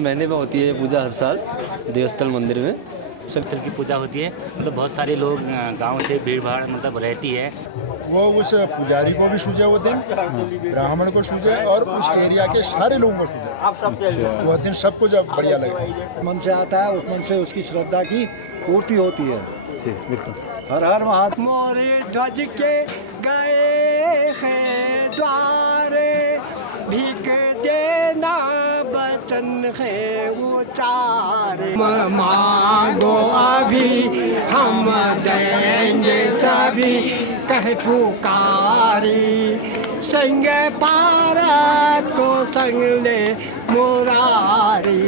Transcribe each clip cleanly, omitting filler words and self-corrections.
महीने में होती है पूजा हर साल देवस्थल मंदिर में। स्थल की पूजा होती है, मतलब बहुत सारे लोग गांव से भीड़ भाड़ मतलब रहती है। वो उस पुजारी को भी सूझे वो दिन, ब्राह्मण को सूझे और उस एरिया के सारे लोगों को सूझे। वो दिन सबको जब बढ़िया लगे, मन से आता है, उस मन से उसकी श्रद्धा की पूर्ति होती है। हर हर महादेव। मोरे ध्वज के गए हैं द्वारे, भीख देना बचन है उचारे। मांगो अभी हम देंगे सभी, कह पुकारी संग पारा को संग ले मुरारी।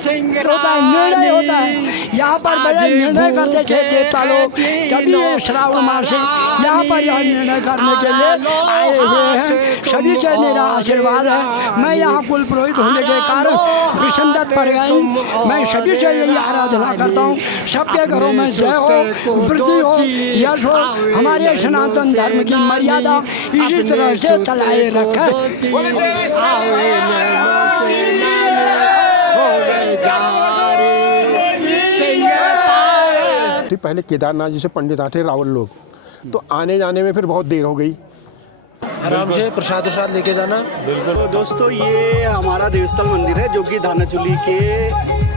होता है, निर्णय होता है यहाँ पर। बड़े निर्णय करते थे देवता लोग, तभी ये श्रावण मास से यहाँ पर यह निर्णय करने के लिए आए हुए हैं। सभी से मेरा आशीर्वाद है। मैं यहाँ कुल पुरोहित होने के कारण विसंगत पड़ गई। मैं सभी से यही आराधना करता हूँ, सबके घरों में जय हो, वृद्धि हो, यश हो, हमारे सनातन धर्म की मर्यादा इसी तरह से चलाए रखें। पहले केदारनाथ जैसे पंडित आते रावण लोग, तो आने जाने में फिर बहुत देर हो गई। आराम से प्रसाद वसाद लेके जाना। तो दोस्तों ये हमारा देवस्थल मंदिर है जो कि धानाचुली के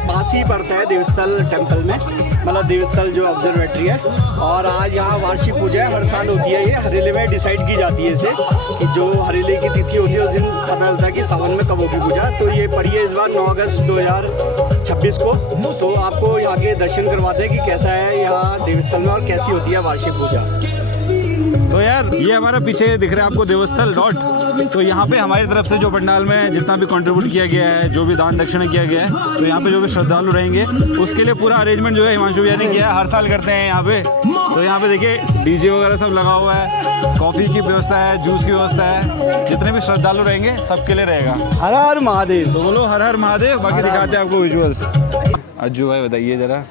पास ही पड़ता है, देवस्थल टेम्पल में, मतलब देवस्थल जो ऑब्जर्वेटरी है। और आज यहाँ वार्षिक पूजा हर साल होती है। ये हरेले में डिसाइड की जाती है इसे, कि जो हरेले की तिथि होती है उस दिन पता चलता है कि सावन में कब होगी पूजा। तो ये पड़ी है इस बार 9 अगस्त 2026 को। तो आपको यहाँ के दर्शन करवाते हैं कि कैसा है यहाँ देवस्थल में और कैसी होती है वार्षिक पूजा। तो यार ये हमारा पीछे दिख रहा है आपको देवस्थल डॉट, तो यहाँ पे हमारी तरफ से जो पंडाल में जितना भी कंट्रीब्यूट किया गया है, जो भी दान दक्षिणा किया गया है, तो यहाँ पे जो भी श्रद्धालु रहेंगे उसके लिए पूरा अरेंजमेंट जो है हिमांशु भैया ने किया है। हर साल करते हैं यहाँ पे। तो यहाँ पे देखिए डीजे वगैरह सब लगा हुआ है, कॉफ़ी की व्यवस्था है, जूस की व्यवस्था है। जितने भी श्रद्धालु रहेंगे सबके लिए रहेगा। हर हर महादेव। तो बोलो हर हर महादेव। बाकी दिखाते हैं आपको विजुअल्स। अज्जू भाई बताइए ज़रा।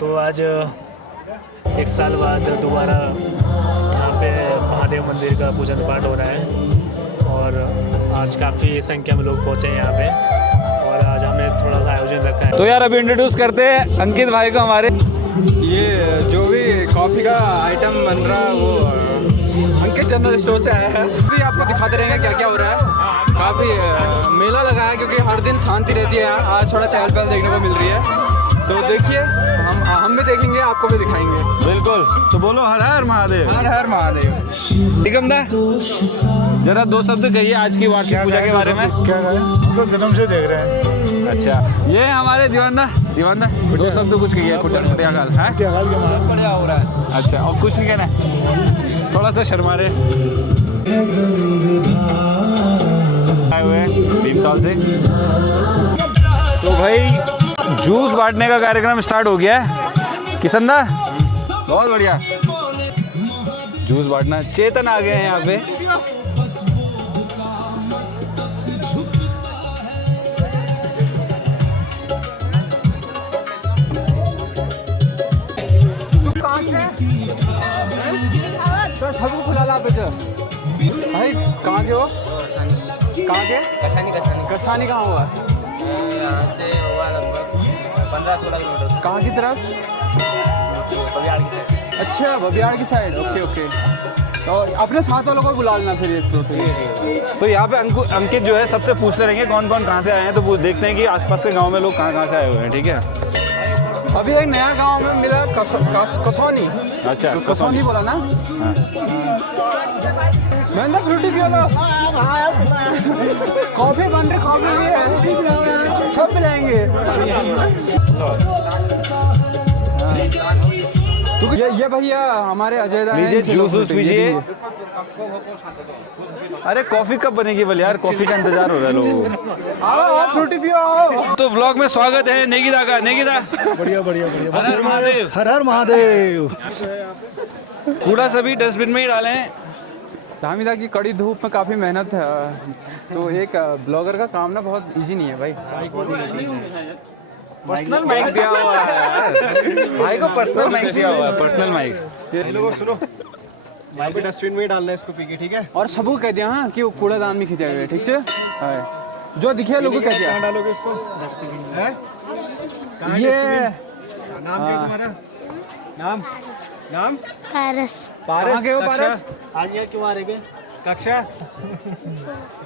तो आज एक साल बाद दोबारा यहाँ पे महादेव मंदिर का पूजन पाठ हो रहा है और आज काफ़ी संख्या में लोग पहुँचे हैं यहाँ पे और आज हमने थोड़ा सा आयोजन रखा है। तो यार अभी इंट्रोड्यूस करते हैं अंकित भाई को हमारे। ये जो भी कॉफ़ी का आइटम बन रहा है वो अंकित जनरल स्टोर से आया है। भी आपको दिखाते रहेंगे क्या क्या हो रहा है। काफ़ी मेला लगा है क्योंकि हर दिन शांति रहती है यहाँ। आज थोड़ा चहल पहल देखने को मिल रही है, तो देखिए हम भी देखेंगे, आपको भी दिखाएंगे। बिल्कुल। तो बोलो हर हर महादेव। हर हर महादेव। निगम दा जरा 2 शब्द कहिए आज की वार्षिक पूजा के बारे में। क्या है तो जन्म से देख रहे हैं। अच्छा ये हमारे दीवानदा 2 शब्द कुछ कहिए। कुटिया खाल है बढ़िया हो रहा है। अच्छा और कुछ नहीं कहना है, थोड़ा सा शर्मा रहे आए हुए भीमताल से। तो भाई जूस बांटने का कार्यक्रम स्टार्ट हो गया है। किशन दा बहुत बढ़िया जूस बांटना। चेतन आ गए हैं यहाँ पे। सबको खुला भाई कहाँ के हो? कहाँ के? कसानी कहाँ हुआ? यहाँ से हुआ लगभग 15-16 किलोमीटर। कहाँ की तरफ? बबियाड़ की साइड। अच्छा बबियाड़ की साइड। Okay okay. तो अपने साथ वालों को बुला लेना फिर। तो यहाँ पे अंकित जो है सबसे पूछते रहेंगे कौन कौन कहाँ से आए हैं, तो वो देखते हैं कि आसपास के गांव में लोग कहाँ से आए हुए हैं। ठीक है। अभी एक नया गांव में मिला कसौनी। अच्छा कसौनी बोला ना। मैंने फ्रूटी पियो लो। कॉफी बन रही, कॉफी भी है, सब मिलाएंगे। तो ये भैया हमारे अजय दा हैं। जूस पीजिए। अरे कॉफी कब बनेगी बोले यार, कॉफी का इंतजार हो रहा है लोगों को। आओ फ्रूटी पियो। तो व्लॉग में स्वागत है नेगीदा का। नेगीदा बढ़िया बढ़िया बढ़िया। हर हर महादेव। हर हर महादेव। कूड़ा सभी डस्टबिन में ही डालें। धामीदा की कड़ी धूप में काफ़ी मेहनत है, तो एक ब्लॉगर का काम ना बहुत इजी नहीं है भाई। पर्सनल माइक दिया हुआ है भाई को, पर्सनल माइक दिया हुआ है, पर्सनल माइक। ये लोगों सुनो, माइक डस्टबिन में ही डालना है इसको पी के, ठीक है? और सबको कह दिया हाँ कि वो कूड़ादान में खिंचाए हुए, ठीक है। जो दिखे लोगों को क्या कहाँ डालोगे इसको? हैं? कहाँ है ये डस्टबिन? नाम क्या तुम्हारा? नाम? नाम? पारस। पारस? कहाँ गए हो पारस? आज यहाँ क्यों आ रहे हैं? कक्षा?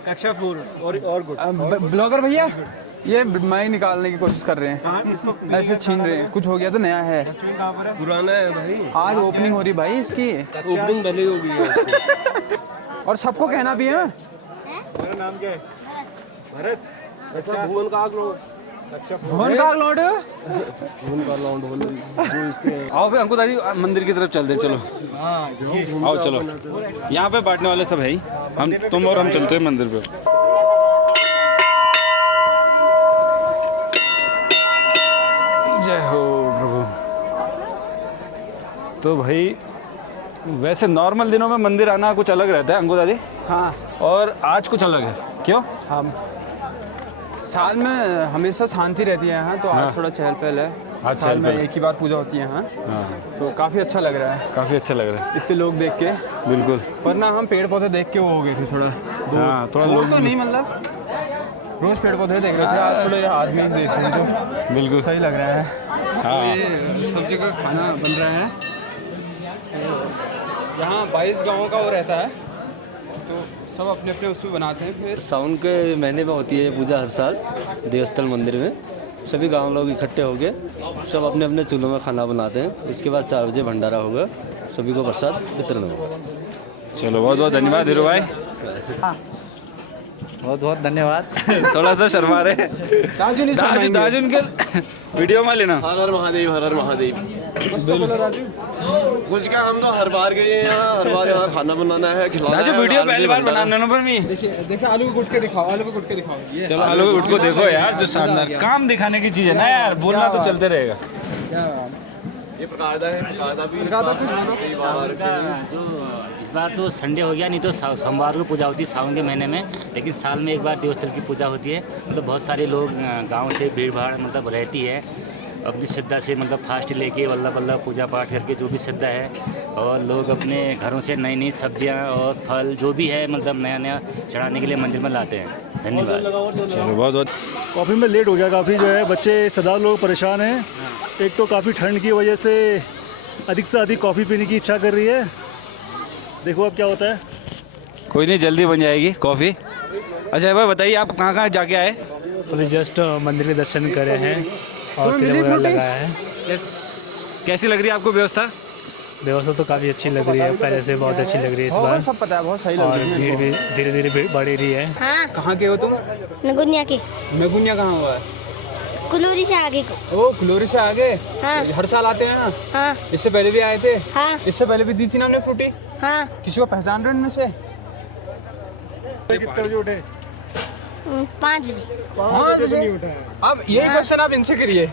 कक्षा 4 और गुड। ब्लॉगर भैया ये मैं निकालने की कोशिश कर रहे हैं, इसको ऐसे छीन रहे हैं। कुछ हो गया तो नया है, डस्टबिन कहाँ पर है? पुराना है भाई, आज ओपनिंग हो रही भाई इसकी, ओपनिंग भले हो गई है। और सबको कहना भी है। तुम्हारा नाम क्या है? भरत? अच्छा भुवन का आग लो, भवन का लॉर्ड। भुवन का लौंड बोलो जो इसके। आओ भाई अंकुर दादी मंदिर की तरफ चलते हैं, चलो आओ चलो। यहाँ पे बांटने वाले सब है ही, हम तुम और हम चलते हैं मंदिर पे। जय हो प्रभु। तो भाई वैसे नॉर्मल दिनों में मंदिर आना कुछ अलग रहता है अंकुर दादी, हाँ, और आज कुछ अलग है। क्यों? हम साल में हमेशा शांति रहती है यहाँ, तो आज थोड़ा चहल पहल है। आज साल में एक ही बार पूजा होती है यहाँ, तो काफ़ी अच्छा लग रहा है। काफ़ी अच्छा लग रहा है, इतने लोग देख के। बिल्कुल। वरना हम पेड़ पौधे देख के वो हो गए थे थोड़ा दूर। हाँ, थोड़ा दूर लोग तो नहीं, मतलब रोज पेड़ पौधे देख रहे थे, आज थोड़ा आदमी देख रहे हैं तो बिल्कुल सही लग रहा है। हाँ। ये सब जगह खाना बन रहा है। यहाँ 22 गाँवों का वो रहता है, तो सब अपने अपने उसमें बनाते हैं। फिर सावन के महीने में होती है पूजा हर साल देवस्थल मंदिर में। सभी गांव लोग इकट्ठे होके सब अपने अपने चूल्हों में खाना बनाते हैं। उसके बाद 4 बजे भंडारा होगा, सभी को प्रसाद वितरण होगा। चलो बहुत बहुत धन्यवाद हीरो भाई। बहुत बहुत धन्यवाद। थोड़ा सा शर्मा रहे दाजू नहीं दाजू, दाजू इनके वीडियो में लेना। हर हर महादेव, हर हर महादेव। कुछ क्या, हम तो हर बार गए हैं यहाँ, हर बार यहाँ खाना बनाना है, खिलाना दाजू है। वीडियो पहली बार बनाने पर भी। देखिए आलू के गुटके दिखाओ, आलू के गुटके दिखाओ। ये चलो आलू के गुट को देखो यार, जो शानदार काम दिखाने की चीज है ना यार, बोलना तो चलते रहेगा। ये प्रकारदा है, प्रकारदा भी। जो इस बार तो संडे हो गया, नहीं तो सोमवार को पूजा होती है सावन के महीने में, लेकिन साल में एक बार देवस्थल की पूजा होती है। मतलब बहुत सारे लोग गांव से भीड़ भाड़ मतलब रहती है, अपनी श्रद्धा से मतलब फास्ट लेके वल्लभ वल्लभ पूजा पाठ करके जो भी श्रद्धा है, और लोग अपने घरों से नई नई सब्जियां और फल जो भी है मतलब नया नया चढ़ाने के लिए मंदिर में लाते हैं। धन्यवाद। चलो बहुत बहुत। कॉफ़ी में लेट हो गया काफ़ी, जो है बच्चे सदा लोग परेशान हैं। एक तो काफ़ी ठंड की वजह से अधिक से अधिक कॉफ़ी पीने की इच्छा कर रही है। देखो अब क्या होता है। कोई नहीं, जल्दी बन जाएगी कॉफ़ी। अच्छा भाई बताइए, आप कहाँ कहाँ जाके आए? तो जस्ट मंदिर के दर्शन करे हैं और तिलक वगैरह लगाया है। कैसी लग रही है आपको व्यवस्था? व्यवस्था तो काफ़ी अच्छी लग रही है, पहले से बहुत अच्छी लग रही है इस बार। सब पता है, बहुत सही लग और रही है। भीड़ भी धीरे धीरे बढ़ रही है। हाँ, कहाँ के हो तुम? नगुनिया की। नगुनिया कहाँ हुआ है? कुलूरी से आगे को। ओ कुलोरी से आगे। हाँ। हर साल आते हैं ना? हाँ। इससे पहले भी आए थे? हाँ। इससे पहले भी दी थी ना हमने फ्रूटी? हाँ। किसी को पहचान रहे इनमें से? कितने बजे उठे? 5 बजे। 5 बजे से नहीं उठा है। अब यही क्वेश्चन आप इनसे करिए।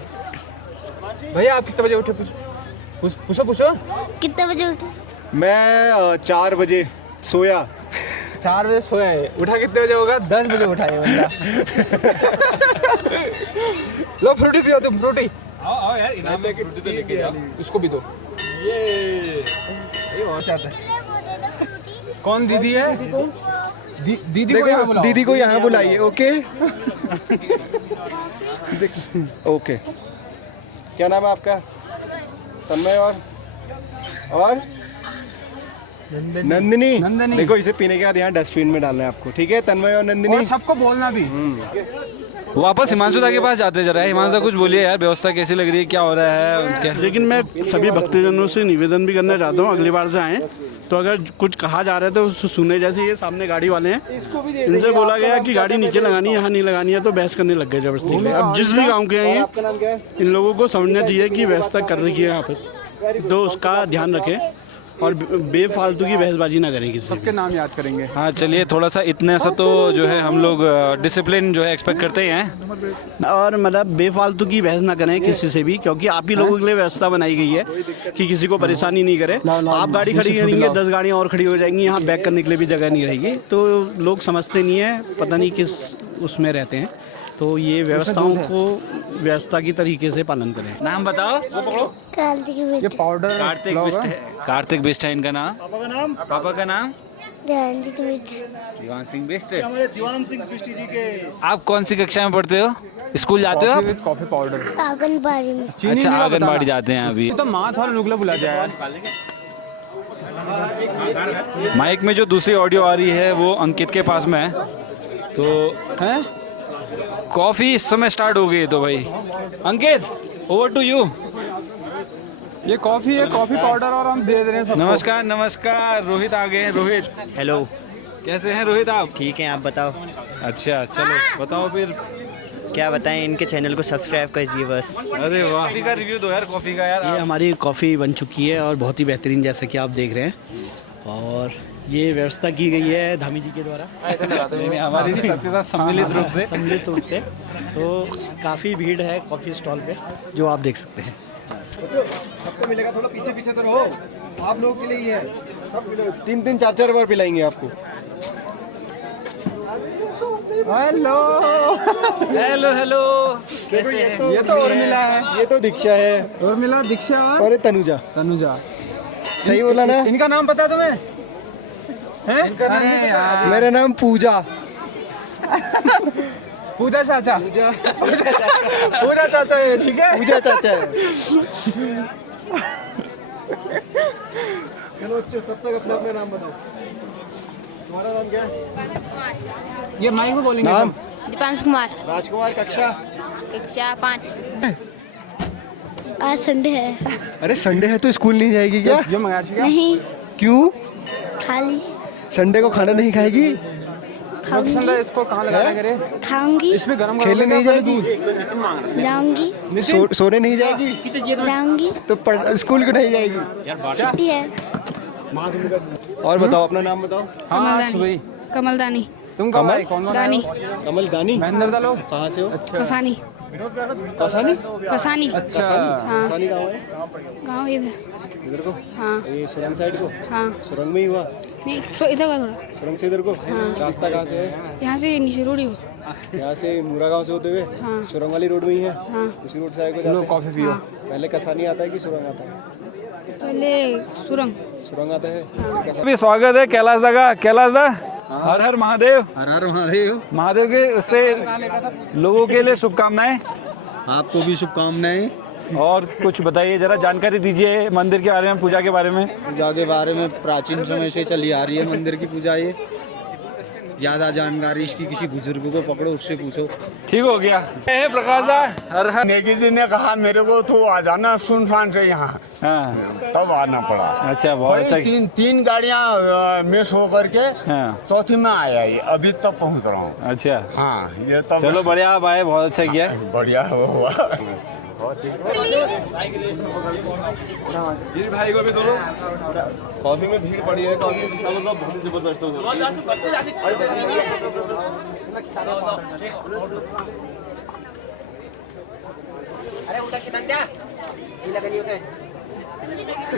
भैया आप कितने बजे उठे? पूछो। कितने बजे उठे? मैं 4 बजे सोया। 4 बजे सोया है, उठा कितने बजे होगा? 10 बजे उठा है बंदा। लो फ्रूटी पियो तुम, फ्रूटी। आओ यार, इनाम में फ्रूटी तो लेके जाओ, इसको भी दो। ये और चाहता है। कौन दीदी है? दीदी को यहाँ बुलाओ। दीदी को यहाँ बुलाइए। Okay okay. क्या नाम है आपका? तन्मय और नंदिनी। देखो इसे पीने के बाद यहाँ डस्टबिन में डालना है आपको, ठीक है? तन्मय और नंदिनी। और सबको बोलना भी। वापस हिमांशु दा के पास जाते जरा। हिमांशु दा कुछ बोलिए यार, व्यवस्था कैसी लग रही है, क्या हो रहा है क्या? लेकिन मैं सभी भक्तजनों से निवेदन भी करना चाहता हूँ, अगली बार से आएँ तो अगर कुछ कहा जा रहा है तो उसको सुने। जैसे ये सामने गाड़ी वाले हैं, इनसे बोला गया कि गाड़ी नीचे लगानी है, यहाँ नहीं लगानी है, तो बहस करने लग गए जबरदस्ती। अब जिस भी गाँव के हैं ये, इन लोगों को समझना चाहिए कि व्यवस्था कर रखी है यहाँ पर, तो उसका ध्यान रखें और बेफालतू की बहसबाजी ना करें किसी। सबके नाम याद करेंगे। हाँ चलिए, थोड़ा सा इतने सा तो जो है हम लोग डिसिप्लिन जो है एक्सपेक्ट करते ही हैं, और मतलब बेफालतू की बहस ना करें किसी से भी, क्योंकि आप ही लोगों के लिए व्यवस्था बनाई गई है कि किसी को परेशानी नहीं करे। आप गाड़ी खड़ी करेंगे, 10 गाड़ियाँ और खड़ी हो जाएंगी, यहाँ बैक करने के लिए भी जगह नहीं रहेगी। तो लोग समझते नहीं है, पता नहीं किस उसमें रहते हैं। तो ये व्यवस्थाओं को व्यवस्था की तरीके से पालन करें। नाम बताओ। ये पाउडर कार्तिक बिष्ट है इनका नाम। पापा का नाम? ध्यान जी के बीच दीवान सिंह बिष्ट। हमारे दीवान सिंह बिष्टी जी के। आप कौन सी कक्षा में पढ़ते हो? स्कूल जाते हो आप? Coffee powder. आंगनबाड़ी में। अच्छा, आंगनबाड़ी जाते हैं अभी। तो माँ थोड़ा नुगला बुला जाए। माइक में जो दूसरी ऑडियो आ रही है वो अंकित के पास में है। तो हैं? कॉफ़ी इस समय स्टार्ट हो गई तो भाई अंकित ओवर टू यू। ये कॉफी है, कॉफी पाउडर, और हम दे रहे हैं सबको। नमस्कार नमस्कार, रोहित आ गए हैं। रोहित, हेलो, कैसे हैं रोहित आप? ठीक हैं, आप बताओ। अच्छा चलो बताओ फिर। क्या बताएं, इनके चैनल को सब्सक्राइब कीजिए बस। अरे वाह, कॉफ़ी का रिव्यू दो यार, कॉफ़ी का यार। ये हमारी कॉफ़ी बन चुकी है और बहुत ही बेहतरीन, जैसे कि आप देख रहे हैं। और ये व्यवस्था की गई है धामी जी के द्वारा। नहीं, हमारी भी सबके साथ सम्मिलित रूप से। तो काफ़ी भीड़ है कॉफ़ी स्टॉल पे, जो आप देख सकते हैं। सबको मिलेगा, थोड़ा पीछे पीछे तो रहो, आप लोगों के लिए ही है। 3-3 4-4 बार पिलाएंगे आपको। हेलो हेलो हेलो, कैसे हैं? ये तो उर्मिला है, ये तो दीक्षा है। उर्मिला, दीक्षा और तनुजा। सही बोला ना? इनका नाम पता है तुम्हें? अरे यार, मेरा नाम पूजा। पूजा चाचा। पूजा चाचा है, ठीक है। पूजा चाचा है। चलो अच्छे, तब तक अपना अपना नाम बताओ। तुम्हारा नाम क्या है? ये माइक में बोलेंगे। नाम? दीपांश कुमार। राजकुमार। कक्षा? कक्षा 5। आज संडे है। अरे संडे है तो स्कूल नहीं जाएगी क्या? जो मंगा नहीं। क्यों? खाली। संडे को खाना नहीं खाएगी? खाऊंगी। इसको कहाँ लगाना करे? खाऊंगी। इसमें गरम खेलने नहीं जाएगी? जाऊंगी। सोने नहीं जाएगी? जाऊंगी। तो स्कूल क्यों नहीं जाएगी? छुट्टी है। और बताओ, अपना नाम बताओ। हाँ, सुबह। कमल दानी। तुम कब आए? कौन दानी। कमल दानी। महेंद्र दा लोग कहाँ से हो? कसानी। कसानी? कसानी। अच्छा। हाँ। कसानी गाँव है? गाँव इधर को? हाँ। ये सुरंग साइड को? हाँ। सुरंग में ही हुआ? नहीं, इधर का थोड़ा। सुरंग से इधर को? हाँ। रास्ता कहाँ से है? यहाँ से नीचे रोड ही हो। यहाँ से मूरा गाँव से होते हुए? हाँ। सुरंग वाली रोड में ही है? हाँ। उसी रोड से आए को जाते हैं? कॉफी पियो। पहले कसानी आता है कि सुरंग आता है? पहले सुरंग। सुरंग आता है। अभी स्वागत है कैलाश दा का। कैलाश दा, हर हर महादेव। हर हर महादेव। महादेव के से लोगों के लिए शुभकामनाएं। आपको भी शुभकामनाएं। और कुछ बताइए, जरा जानकारी दीजिए मंदिर के बारे में, पूजा के बारे में। पूजा के बारे में प्राचीन समय से चली आ रही है मंदिर की पूजा। ये ज़्यादा जानकारी इसकी किसी बुजुर्ग को पकड़ो, उससे पूछो। ठीक हो गया। प्रकाश दा, हर हर। नेगी जी ने कहा मेरे को तो आ जाना सुनसान से यहाँ। हाँ। तब आना पड़ा। अच्छा, बहुत अच्छा। तीन गाड़ियाँ मिस हो करके चौथी में आया, ये अभी तक पहुँच रहा हूँ। अच्छा हाँ, ये तब। चलो बढ़िया, आप आए, बहुत अच्छा किया। बढ़िया हुआ। भाई को भी दो। कॉफी में भीड़ पड़ी है, कॉफी मतलब बहुत जबरदस्त हो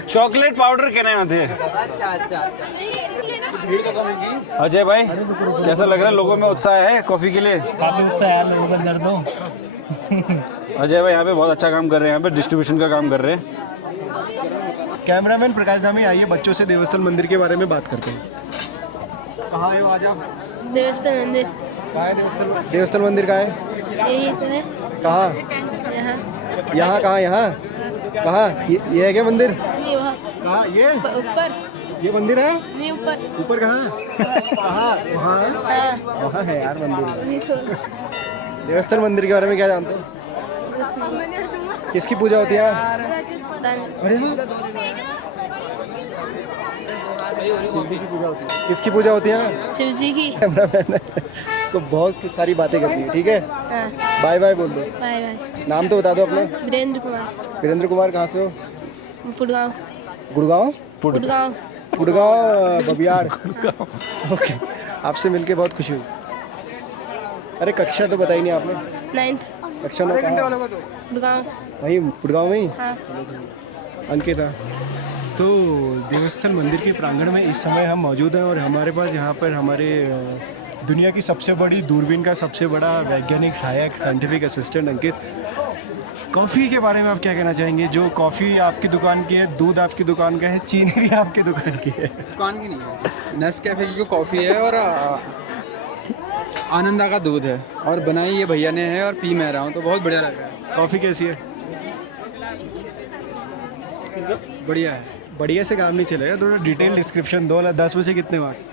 चॉकलेट पाउडर के नाम थे। अजय भाई, कैसा लग रहा है? लोगों में उत्साह है कॉफी के लिए? काफी उत्साह है लोगों के अंदर तो। अजय भाई यहाँ पे बहुत अच्छा काम कर रहे हैं, यहाँ पे डिस्ट्रीब्यूशन का काम कर रहे हैं। कैमरामैन प्रकाश धामी, आइए बच्चों से देवस्थल मंदिर के बारे में बात करते हैं। कहाँ आए हो आज आप? देवस्थल मंदिर। कहाँ है देवस्थल? देवस्थल मंदिर कहाँ है? यही तो है। कहाँ? यहाँ। यहाँ कहाँ? यहाँ कहाँ? ये है क्या मंदिर? ये वहाँ। कहाँ? ये ऊपर। ये मंदिर है? नहीं, ऊपर। ऊपर कहाँ? कहाँ? वहाँ है? वहाँ है यार मंदिर। देवस्थल मंदिर के बारे में क्या जानते हो? किसकी पूजा होती है? अरे शिव जी की पूजा होती है। किसकी पूजा होती है? शिव जी की। तो बहुत सारी बातें करनी है, ठीक है? हाँ। बाय बाय बोल दो। Bye bye. नाम तो बता दो अपना। वीरेंद्र कुमार। वीरेंद्र कुमार, कहाँ से हो? गुड़गांव। गुड़गांव? गुड़गांव। गुड़गांव बबियाड़। ओके, आपसे मिलके बहुत खुशी हुई। अरे कक्षा तो बताई नहीं आपने। 9th। कक्षा 9 गुड़गांव। वहीं गुड़गांव में ही? हाँ। अंकिता। तो देवस्थल मंदिर के प्रांगण में इस समय हम मौजूद हैं और हमारे पास यहाँ पर हमारे दुनिया की सबसे बड़ी दूरबीन का सबसे बड़ा वैज्ञानिक सहायक साइंटिफिक असिस्टेंट अंकित कॉफ़ी के बारे में आप क्या कहना चाहेंगे? जो कॉफ़ी आपकी दुकान की है, दूध आपकी दुकान का है, चीनी भी आपकी दुकान की है। दुकान की नहीं है, नेस्कैफे की कॉफ़ी है और आनंदा का दूध है और बनाई ये भैया ने है और पी मैं रहा हूँ, तो बहुत बढ़िया लग रहा है। कॉफ़ी कैसी है? बढ़िया है। बढ़िया से काम नहीं चलेगा, थोड़ा डिटेल डिस्क्रिप्शन दो। 10 में से कितने मार्क्स?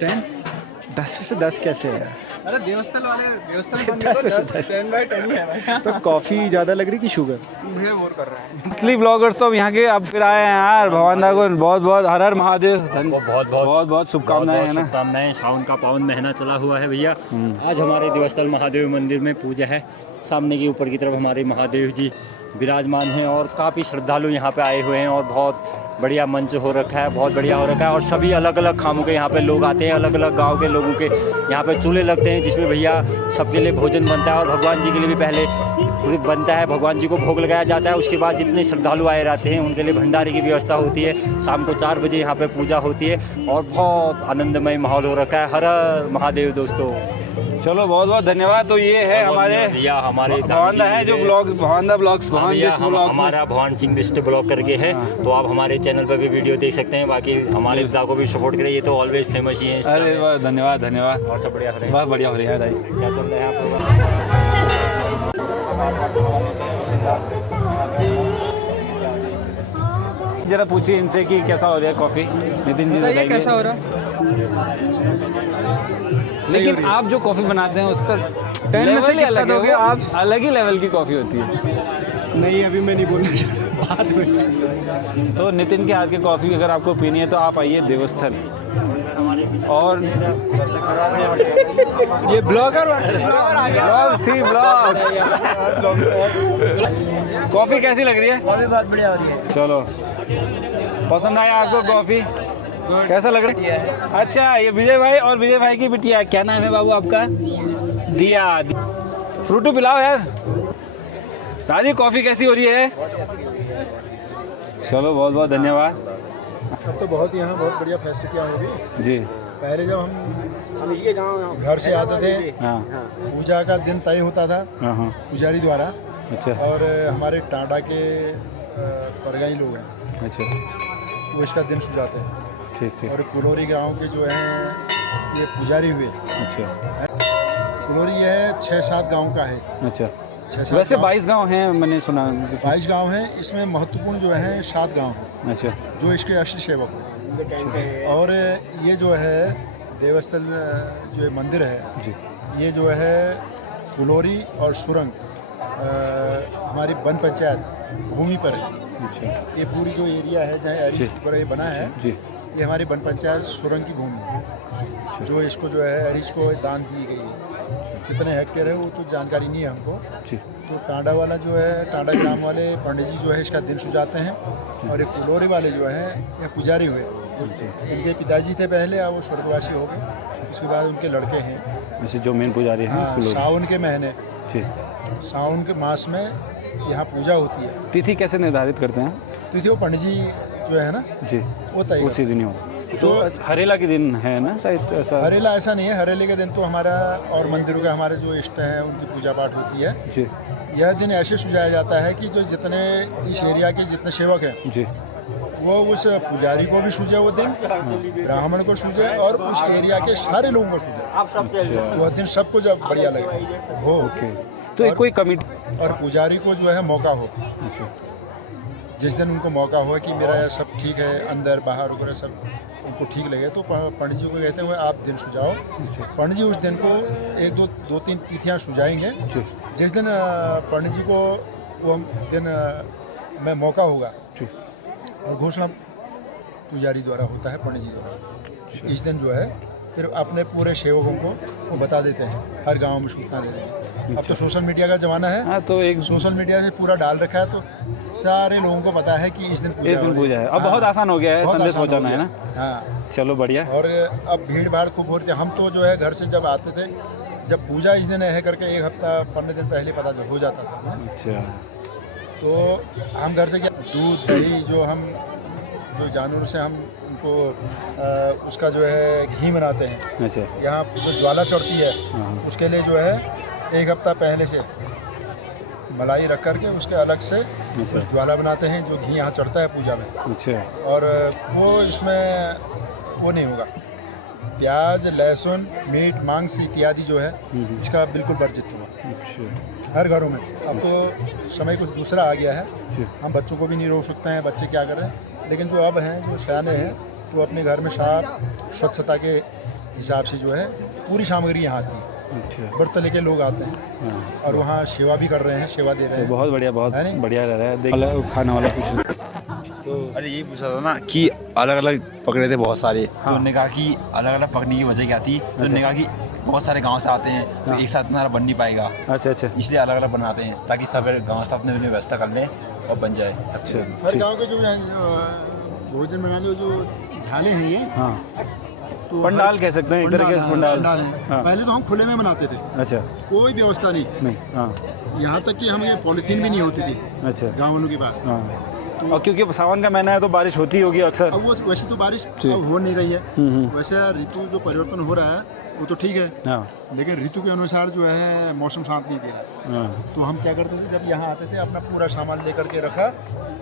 10। 10 में से 10 कैसे है? अरे देवस्थल वाले 10 में से 10 10/10 ही है भाई। तो कॉफ़ी ज़्यादा लग रही कि शुगर? भैया और कर रहा है। असली ब्लॉगर्स तो अब यहाँ के अब फिर आए हैं यार। भगवान को बहुत बहुत हर हर महादेव, बहुत शुभकामनाएं है ना। शुभकामनाएं। सावन का पावन महीना चला हुआ है भैया। आज हमारे देवस्थल महादेव मंदिर में पूजा है। सामने की ऊपर की तरफ हमारे महादेव जी विराजमान हैं और काफ़ी श्रद्धालु यहाँ पे आए हुए हैं और बहुत बढ़िया मंच हो रखा है, बहुत बढ़िया हो रखा है। और सभी अलग अलग खामों के यहाँ पे लोग आते हैं, अलग अलग गांव के लोगों के यहाँ पे चूल्हे लगते हैं जिसमें भैया सबके लिए भोजन बनता है और भगवान जी के लिए भी पहले बनता है, भगवान जी को भोग लगाया जाता है। उसके बाद जितने श्रद्धालु आए रहते हैं उनके लिए भंडारे की व्यवस्था होती है। शाम को 4 बजे यहाँ पे पूजा होती है और बहुत आनंदमय माहौल हो रखा है। हर हर महादेव दोस्तों। चलो बहुत बहुत धन्यवाद। तो ये है हमारे भैया, हमारे भगवानदा है जो ब्लॉग, भगवानदा ब्लॉग्स, हमारा भगवान सिंह बिस्ट ब्लॉग करके है, तो आप हमारे चैनल पर भी वीडियो देख सकते हैं। बाकी हमारे पिता को भी सपोर्ट करें, ये तो ऑलवेज फेमस ही है। अरे वाह, धन्यवाद धन्यवाद। और सब बढ़िया है, बहुत बढ़िया हो रही है। क्या चल रहा है यहाँ जरा पूछिए इनसे कि कैसा हो रहा है कॉफ़ी। नितिन जी बताइए कैसा हो रहा है? लेकिन आप जो कॉफ़ी बनाते हैं उसका 10 में से कितना दोगे आप? अलग ही लेवल की कॉफ़ी होती है। नहीं, अभी मैं नहीं बोलना चाहता, बाद में। तो नितिन के हाथ की कॉफ़ी अगर आपको पीनी है तो आप आइए देवस्थल। और ये ब्लॉगर कॉफ़ी कैसी लग रही है? कॉफ़ी बहुत बढ़िया हो रही है। चलो, पसंद आया आपको कॉफ़ी? कैसा लग रहा है? अच्छा, ये विजय भाई और विजय भाई की बिटिया, क्या नाम है बाबू आपका? दिया। फ्रूटी पिलाओ यार। दादी कॉफ़ी कैसी हो रही है? चलो बहुत बहुत धन्यवाद। अब तो बहुत यहाँ बहुत बढ़िया फैसिलिटियाँ होगी जी। पहले जब हम घर से आते थे, पूजा का दिन तय होता था पुजारी द्वारा। अच्छा। और हमारे टाटा के परगाई लोग हैं, अच्छा, वो इसका दिन सुझाते हैं। ठीक ठीक। और कुलोरी गांव के जो हैं ये पुजारी हुए। अच्छा। कुलोरी ये है 6-7 गांव का है। अच्छा। 6-7 वैसे 22 गांव हैं मैंने सुना। 22 गांव हैं, इसमें महत्वपूर्ण जो है 7 गांव हैं। अच्छा। जो इसके असली सेवक हैं। और ये जो है देवस्थल जो मंदिर है जी, ये जो है कुलोरी और सुरंग हमारी वन पंचायत भूमि पर है। अच्छा। ये पूरी जो एरिया है जहाँ एरिया पर ये बना है जी, ये हमारी वन पंचायत सुरंग की भूमि है, जो इसको जो है एरिज को दान दी गई है। कितने हेक्टेयर है वो तो जानकारी नहीं है हमको। तो टांडा वाला जो है, टांडा ग्राम वाले पंडित जी जो है इसका दिन सुझाते हैं। और ये कुलोरी वाले जो है ये पुजारी हुए। इनके पिताजी थे पहले, अब वो स्वर्गवासी हो गए। उसके बाद उनके लड़के हैं। वैसे जो मेन पुजारी हैं। हाँ, सावन के महीने जी, सावन के मास में यहाँ पूजा होती है। तिथि कैसे निर्धारित करते हैं? तिथि वो पंडित जी जो है ना जी, वो तय उसी दिन ही हो। जो हरेला के दिन है ना शायद ऐसा? हरेला ऐसा नहीं है, हरेले के दिन तो हमारा और मंदिरों के हमारे जो इष्ट हैं उनकी पूजा पाठ होती है जी। यह दिन ऐसे सुझाया जाता है कि जो जितने इस एरिया के जितने सेवक हैं जी, वो उस पुजारी को भी सूझे वो दिन, ब्राह्मण को सूझे और उस एरिया के सारे लोगों को सूझे। वह दिन सबको जब बढ़िया लगे हो। तो एक कोई कमिटी और पुजारी को जो है मौका हो, जिस दिन उनको मौका हो कि मेरा सब ठीक है, अंदर बाहर वगैरह सब उनको ठीक लगे, तो पंडित जी को कहते हुए आप दिन सुझाओ। पंडित जी उस दिन को 1-2-3 तिथियाँ सुझाएंगे। जिस दिन पंडित जी को वो दिन में मौका होगा और घोषणा पुजारी द्वारा होता है, पंडित जी द्वारा। इस दिन जो है फिर अपने पूरे सेवकों को वो बता देते हैं, हर गांव में सूचना दे देंगे। अब तो सोशल मीडिया का ज़माना है। हाँ, तो एक सोशल मीडिया से पूरा डाल रखा है, तो सारे लोगों को पता है कि इस दिन पूजा है। अब बहुत आसान हो गया है संदेश पहुंचाना, है ना? हाँ, चलो बढ़िया। और अब भीड़ भाड़ खूब हो रही थी। हम तो जो है घर से जब आते थे, जब पूजा इस दिन है करके 1 हफ्ता 15 दिन पहले पता हो जाता था। अच्छा। तो हम घर से क्या दूध दही जो जानवरों से हम उनको उसका जो है घी बनाते हैं। अच्छा। यहाँ जो ज्वाला चढ़ती है उसके लिए जो है 1 हफ्ता पहले से मलाई रख करके उसके अलग से कुछ ज्वाला बनाते हैं जो घी यहाँ चढ़ता है पूजा में। अच्छा। और वो इसमें वो नहीं होगा, प्याज लहसुन मीट मांस इत्यादि जो है इसका बिल्कुल वर्जित होगा। अच्छा। हर घरों में। अब तो समय कुछ दूसरा आ गया है, हम बच्चों को भी नहीं रोक सकते हैं, बच्चे क्या कर रहे हैं, लेकिन जो अब हैं जो सयाने हैं तो अपने घर में साफ स्वच्छता के हिसाब से जो है पूरी सामग्री यहाँ आती है। अच्छा। व्रत लेके लोग आते हैं और वहाँ सेवा भी कर रहे हैं, सेवा दे रहे हैं। बहुत बढ़िया, बहुत बढ़िया लग रहा है। देख खाने वाला कुछ तो अरे यही पूछा था ना कि अलग अलग पकड़े थे बहुत सारे। हाँ। तो उन्होंने कहा कि अलग अलग पकड़ने की वजह क्या थी, तो उन्होंने कहा कि बहुत सारे गांव से आते हैं तो एक साथ इतना बन नहीं पाएगा। अच्छा अच्छा। इसलिए अलग अलग बनाते हैं ताकि सब गाँव से अपने व्यवस्था कर लें और बन जाए सब। हर गाँव के जो भोजन बनाने जो झाले हैं ये, तो पंडाल कह सकते हैं एक तरीके से। पंडाल है। पहले तो हम खुले में बनाते थे। अच्छा। कोई व्यवस्था नहीं। यहाँ तक कि हम ये पॉलिथीन भी नहीं होती थी। अच्छा। गाँव वालों के पास। और क्योंकि सावन का महीना है तो बारिश होती होगी अक्सर। अब वो वैसे तो बारिश अब हो नहीं रही है, वैसे ऋतु जो परिवर्तन हो रहा है वो तो ठीक है, लेकिन ऋतु के अनुसार जो है मौसम साथ नहीं दे रहा है। तो हम क्या करते थे, जब यहाँ आते थे अपना पूरा सामान लेकर के रखा,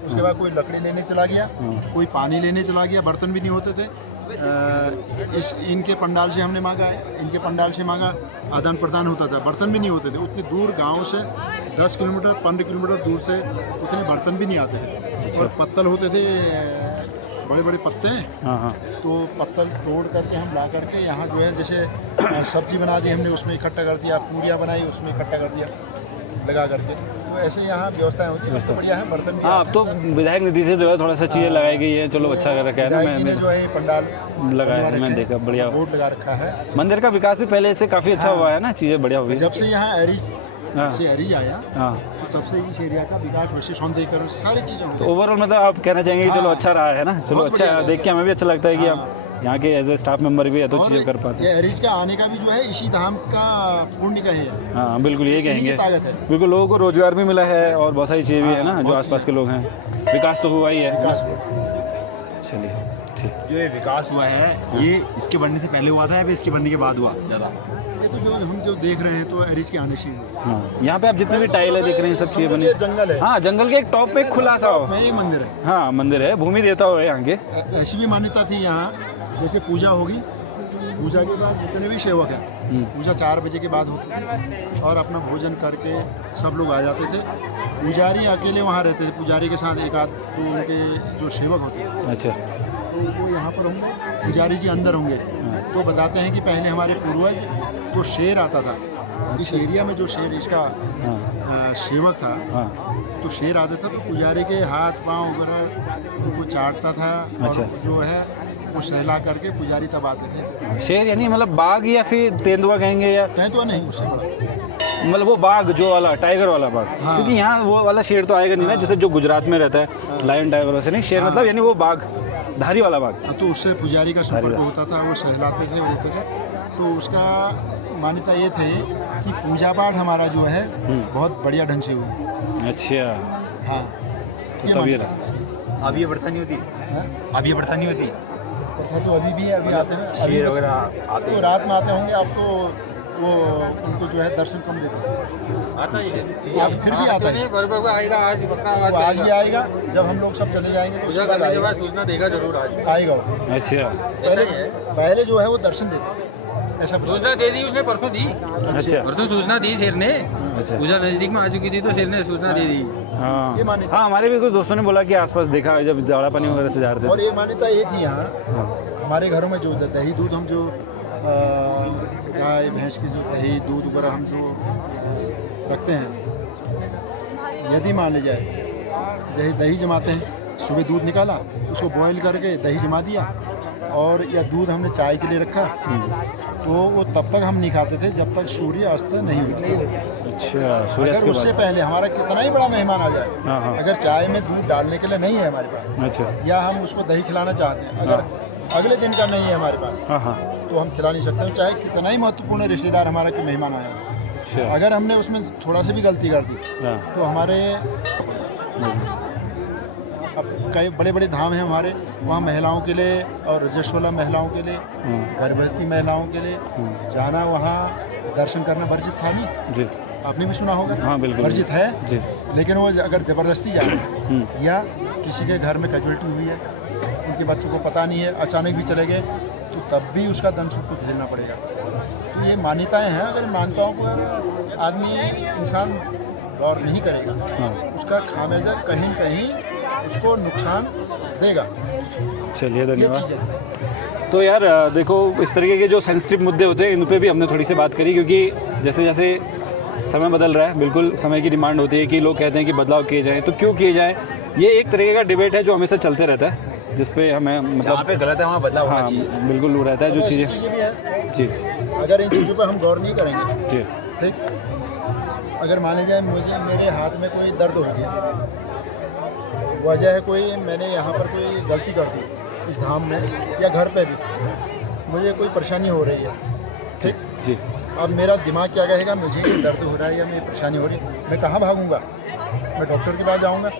उसके बाद कोई लकड़ी लेने चला गया, कोई पानी लेने चला गया, बर्तन भी नहीं होते थे। इनके पंडाल से हमने मांगा, इनके पंडाल से मांगा, आदान प्रदान होता था। बर्तन भी नहीं होते थे, उतने दूर गांव से 10 किलोमीटर 15 किलोमीटर दूर से उतने बर्तन भी नहीं आते थे। और पत्तल होते थे, बड़े बड़े पत्ते, तो पत्तल तोड़ करके हम ला करके यहाँ जो है जैसे सब्जी बना दी हमने उसमें इकट्ठा कर दिया, पूरियाँ बनाई उसमें इकट्ठा कर दिया लगा करके। तो ऐसे यहाँ व्यवस्थाएं होती है, तो बढ़िया है। बर्तन भी अब तो विधायक निधि से जो है थोड़ा सा चीज़ें लगाई गई है, चलो अच्छा कर रखा है ना। मैंने जो है पंडाल लगाया है, मैं देखा बढ़िया बोर्ड लगा रखा है। मंदिर का विकास भी पहले से काफ़ी अच्छा हुआ है ना, चीज़ें बढ़िया हुई। जब से यहाँ एरिज आया तो तब से इस एरिया का विकास, वैसे सौंदर्यीकरण सारी चीज़ें। तो ओवरऑल मतलब आप कहना चाहेंगे कि चलो अच्छा रहा है ना। चलो अच्छा, देख के हमें भी अच्छा लगता है कि हम यहाँ के एज ए स्टाफ मेंबर भी है तो चीज़ें कर पाते हैं। एरिज का आने का भी जो है इसी धाम का पुण्य का है। हाँ बिल्कुल, ये कहेंगे ताकत है। बिल्कुल, लोगों को रोजगार भी मिला है और बहुत सारी चीज़ें भी है ना, जो आसपास के लोग हैं। विकास तो हुआ ही है। चलिए ठीक। जो ये विकास हुआ है ये इसके बनने से पहले हुआ था या फिर इसके बनने के बाद हुआ ज़्यादा? ये तो जो हम जो देख रहे हैं तो एरिज के आने से। हाँ, यहाँ पे आप जितने भी टाइलें देख रहे हैं सब चीज़ें बनी। जंगल है। हाँ, जंगल के एक टॉप पे एक खुला सा हो, एक मंदिर है। हाँ मंदिर है, भूमि देवता है यहाँ के। ऐसी भी मान्यता थी यहाँ, जैसे पूजा होगी, पूजा के बाद जितने भी सेवक हैं, पूजा 4 बजे के बाद होती है और अपना भोजन करके सब लोग आ जाते थे। पुजारी अकेले वहाँ रहते थे, पुजारी के साथ एक आध तो उनके जो सेवक होते हैं। अच्छा। तो वो यहाँ पर होंगे, पुजारी जी अंदर होंगे। तो बताते हैं कि पहले हमारे पूर्वज तो शेर आता था इस एरिया में, जो शेर इसका सेवक था, तो शेर आता था तो पुजारी के हाथ पाँव वगैरह उनको चाटता था। अच्छा। और जो है वो सहला करके पुजारी तब आते थे। शेर यानी मतलब बाघ या फिर तेंदुआ कहेंगे, या तेंदुआ नहीं, उससे बड़ा मतलब वो बाघ जो वाला टाइगर वाला बाघ। हाँ। क्योंकि यहाँ वो वाला शेर तो आएगा नहीं ना, जैसे जो गुजरात में रहता है लायन टाइगर वैसे नहीं, शेर मतलब यानी वो बाघ, धारी वाला बाघ। तो उससे पुजारी का संपर्क होता था, वो सहलाते थे होते थे। तो उसका मान्यता ये थे कि पूजा पाठ हमारा जो है बहुत बढ़िया ढंग से हुआ। अच्छा। हाँ, अब ये प्रथा नहीं होती, अब ये प्रथा नहीं होती। प्रथा तो अभी भी है, अभी आते हैं शेर वगैरह आते हैं, रात में आते होंगे। अब तो वो उनको जो है दर्शन कम देते हैं, अब फिर भी आता है। आज भी आएगा, जब हम लोग सब चले जाएंगे तो सूचना देगा जरूर, आज आएगा। अच्छा। पहले जो है वो दर्शन देते हैं, ऐसा सूचना दे दी उसने, परसों दी। अच्छा। परसों सूचना दी शेर ने। अच्छा। पूजा नजदीक में आ चुकी थी तो शेर ने सूचना दे दी। हाँ हाँ, हमारे भी कुछ दोस्तों ने बोला कि आसपास देखा है जब दाड़ा पानी वगैरह से जा रहे थे। और ये मान्यता ये थी यहाँ हमारे घरों में जो दही दूध हम जो गाय भैंस के जो दही दूध वगैरह हम जो रखते हैं, यदि मान ली जाए जैसे दही जमाते हैं, सुबह दूध निकाला, उसको बॉईल करके दही जमा दिया, और या दूध हमने चाय के लिए रखा, तो वो तब तक हम नहीं खाते थे जब तक सूर्य अस्त नहीं होता। अच्छा, सूर्य अगर उससे पहले हमारा कितना ही बड़ा मेहमान आ जाए, अगर चाय में दूध डालने के लिए नहीं है हमारे पास, अच्छा, या हम उसको दही खिलाना चाहते हैं, अगर अगले दिन का नहीं है हमारे पास, तो हम खिला नहीं सकते, चाहे कितना ही महत्वपूर्ण रिश्तेदार हमारा कि मेहमान आया। अगर हमने उसमें थोड़ा सी भी गलती कर दी तो हमारे अब कई बड़े बड़े धाम हैं हमारे, वहाँ महिलाओं के लिए और रजस्वला महिलाओं के लिए, गर्भवती महिलाओं के लिए जाना, वहाँ दर्शन करना वर्जित था नहीं। आपने भी सुना होगा। हाँ, बिल्कुल। वर्जित है जी। लेकिन वो अगर ज़बरदस्ती जा रहे हैं या किसी के घर में कैजुअलिटी हुई है, उनके बच्चों को पता नहीं है, अचानक भी चले गए, तो तब भी उसका दंड उसको झेलना पड़ेगा। तो ये मान्यताएं हैं, अगर मान्यताओं को आदमी इंसान गौर नहीं करेगा, उसका खामियाजा कहीं न कहीं उसको नुकसान देगा। चलिए धन्यवाद। तो यार देखो, इस तरीके के जो सेंसिटिव मुद्दे होते हैं इन पे भी हमने थोड़ी सी बात करी, क्योंकि जैसे जैसे समय बदल रहा है, बिल्कुल समय की डिमांड होती है कि लोग कहते हैं कि बदलाव किए जाएँ, तो क्यों किए जाएँ। ये एक तरीके का डिबेट है जो हमेशा चलते रहता है, जिस पे हमें मतलब जहाँ पे गलत है वहाँ बदलाव होना चाहिए। बिल्कुल वो रहता है जो चीज़ें जी। अगर इन चीज़ों पर हम गौर नहीं करेंगे, जी, ठीक, अगर माने जाए मेरे हाथ में कोई दर्द हो गया, वजह है कोई, मैंने यहाँ पर कोई गलती कर दी इस धाम में या घर पे भी, मुझे कोई परेशानी हो रही है, ठीक जी। अब मेरा दिमाग क्या कहेगा, मुझे ये दर्द हो रहा है या मेरी परेशानी हो रही है, मैं कहाँ भागूंगा? मैं डॉक्टर के पास जाऊंगा,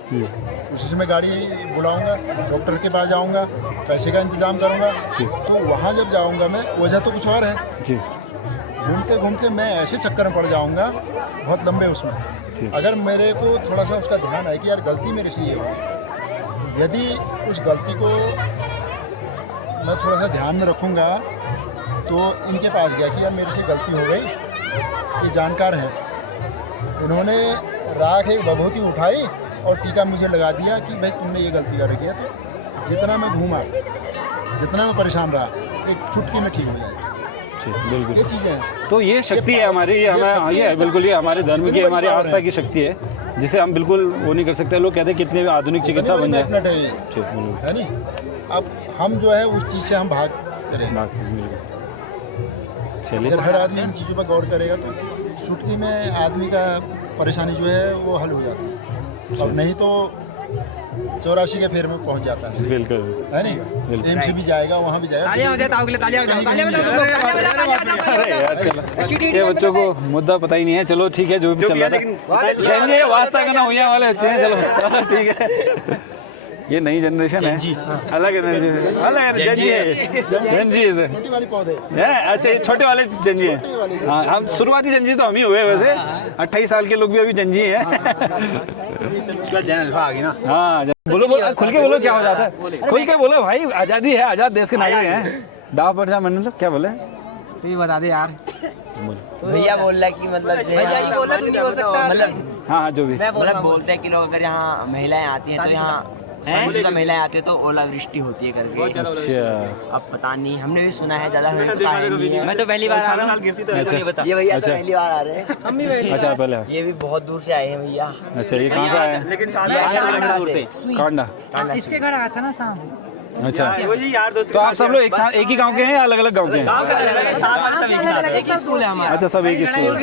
उसी से मैं गाड़ी बुलाऊंगा, डॉक्टर के पास जाऊंगा, पैसे का इंतज़ाम करूंगा, तो वहाँ जब जाऊंगा मैं, वजह तो कुछ और है जी। घूमते घूमते मैं ऐसे चक्कर में पड़ जाऊंगा बहुत लंबे उसमें। अगर मेरे को थोड़ा सा उसका ध्यान है कि यार गलती मेरे से ये हुई, यदि उस गलती को मैं थोड़ा सा ध्यान में रखूँगा, तो इनके पास गया कि यार मेरे से गलती हो गई, ये जानकार है, इन्होंने राख एक विभूति उठाई और टीका मुझे लगा दिया कि भाई तुमने ये गलती कर रखी है। तो जितना मैं घूमा, जितना मैं परेशान रहा, एक चुटकी में ठीक हो जाएगा। बिल्कुल, ये चीज़ें हैं। तो ये शक्ति है हमारी, ये हमें ये बिल्कुल ये हमारे धर्म की, हमारी आस्था की शक्ति है, जिसे हम बिल्कुल वो नहीं कर सकते। लोग कहते हैं कितने भी आधुनिक चिकित्सा बन जाए, है नहीं। अब हम जो है उस चीज़ से हम भाग करें। चलिए, अगर हर आदमी इन चीज़ों पर गौर करेगा तो चुटकी में आदमी का परेशानी जो है वो हल हो जाती है, और नहीं तो 84 के फेर में पहुंच जाता है। बिल्कुल, है नहीं, एम्स भी जाएगा, वहाँ भी जाएगा। अरे यार चलो, ये बच्चों को मुद्दा पता ही नहीं है। चलो ठीक है, जो भी चल रहा था, वास्ता करना हुआ वाले बच्चे हैं। चलो ठीक है, ये नई जनरेशन है, अलग जनरेशन, अलग जंजी है, जंजी है। अच्छा, ये छोटे वाले जंजी हैं। हाँ, हम शुरुआती जंजी तो हम ही हुए वैसे। 28 साल के लोग भी अभी जंजी हैं। आ गई ना। हाँ, बोलो बोलो, खुल के बोलो, क्या हो जाता है? खुल के बोलो भाई, आज़ादी है, आज़ाद देश के नागरिक हैं। दाव पर जा, मैंने क्या बोले, तो ये बता दे यार। भैया बोल रहा है कि मतलब भैया ही बोला, तू नहीं बोल सकता। मतलब हाँ, जो भी मतलब बोलते हैं कि लोग अगर यहाँ महिलाएं आती हैं तो यहाँ महिलाएं आती है तो ओलावृष्टि होती है करके। अच्छा, अब पता नहीं, हमने भी सुना है, ज्यादा हमें पता नहीं है। मैं तो पहली बार आ रहा हूँ। ये भैया तो पहली बार आ रहे हैं। हम भी पहली। अच्छा, पहले ये भी बहुत दूर से आए हैं भैया। अच्छा, ये कहाँ से आए हैं? कांडा। इसके घर आया था ना शाम। अच्छा, तो आप सब लोग एक ही गांव के हैं या अलग अलग गांव के हैं? स्कूल है हमारा। अच्छा, सब एक ही स्कूल।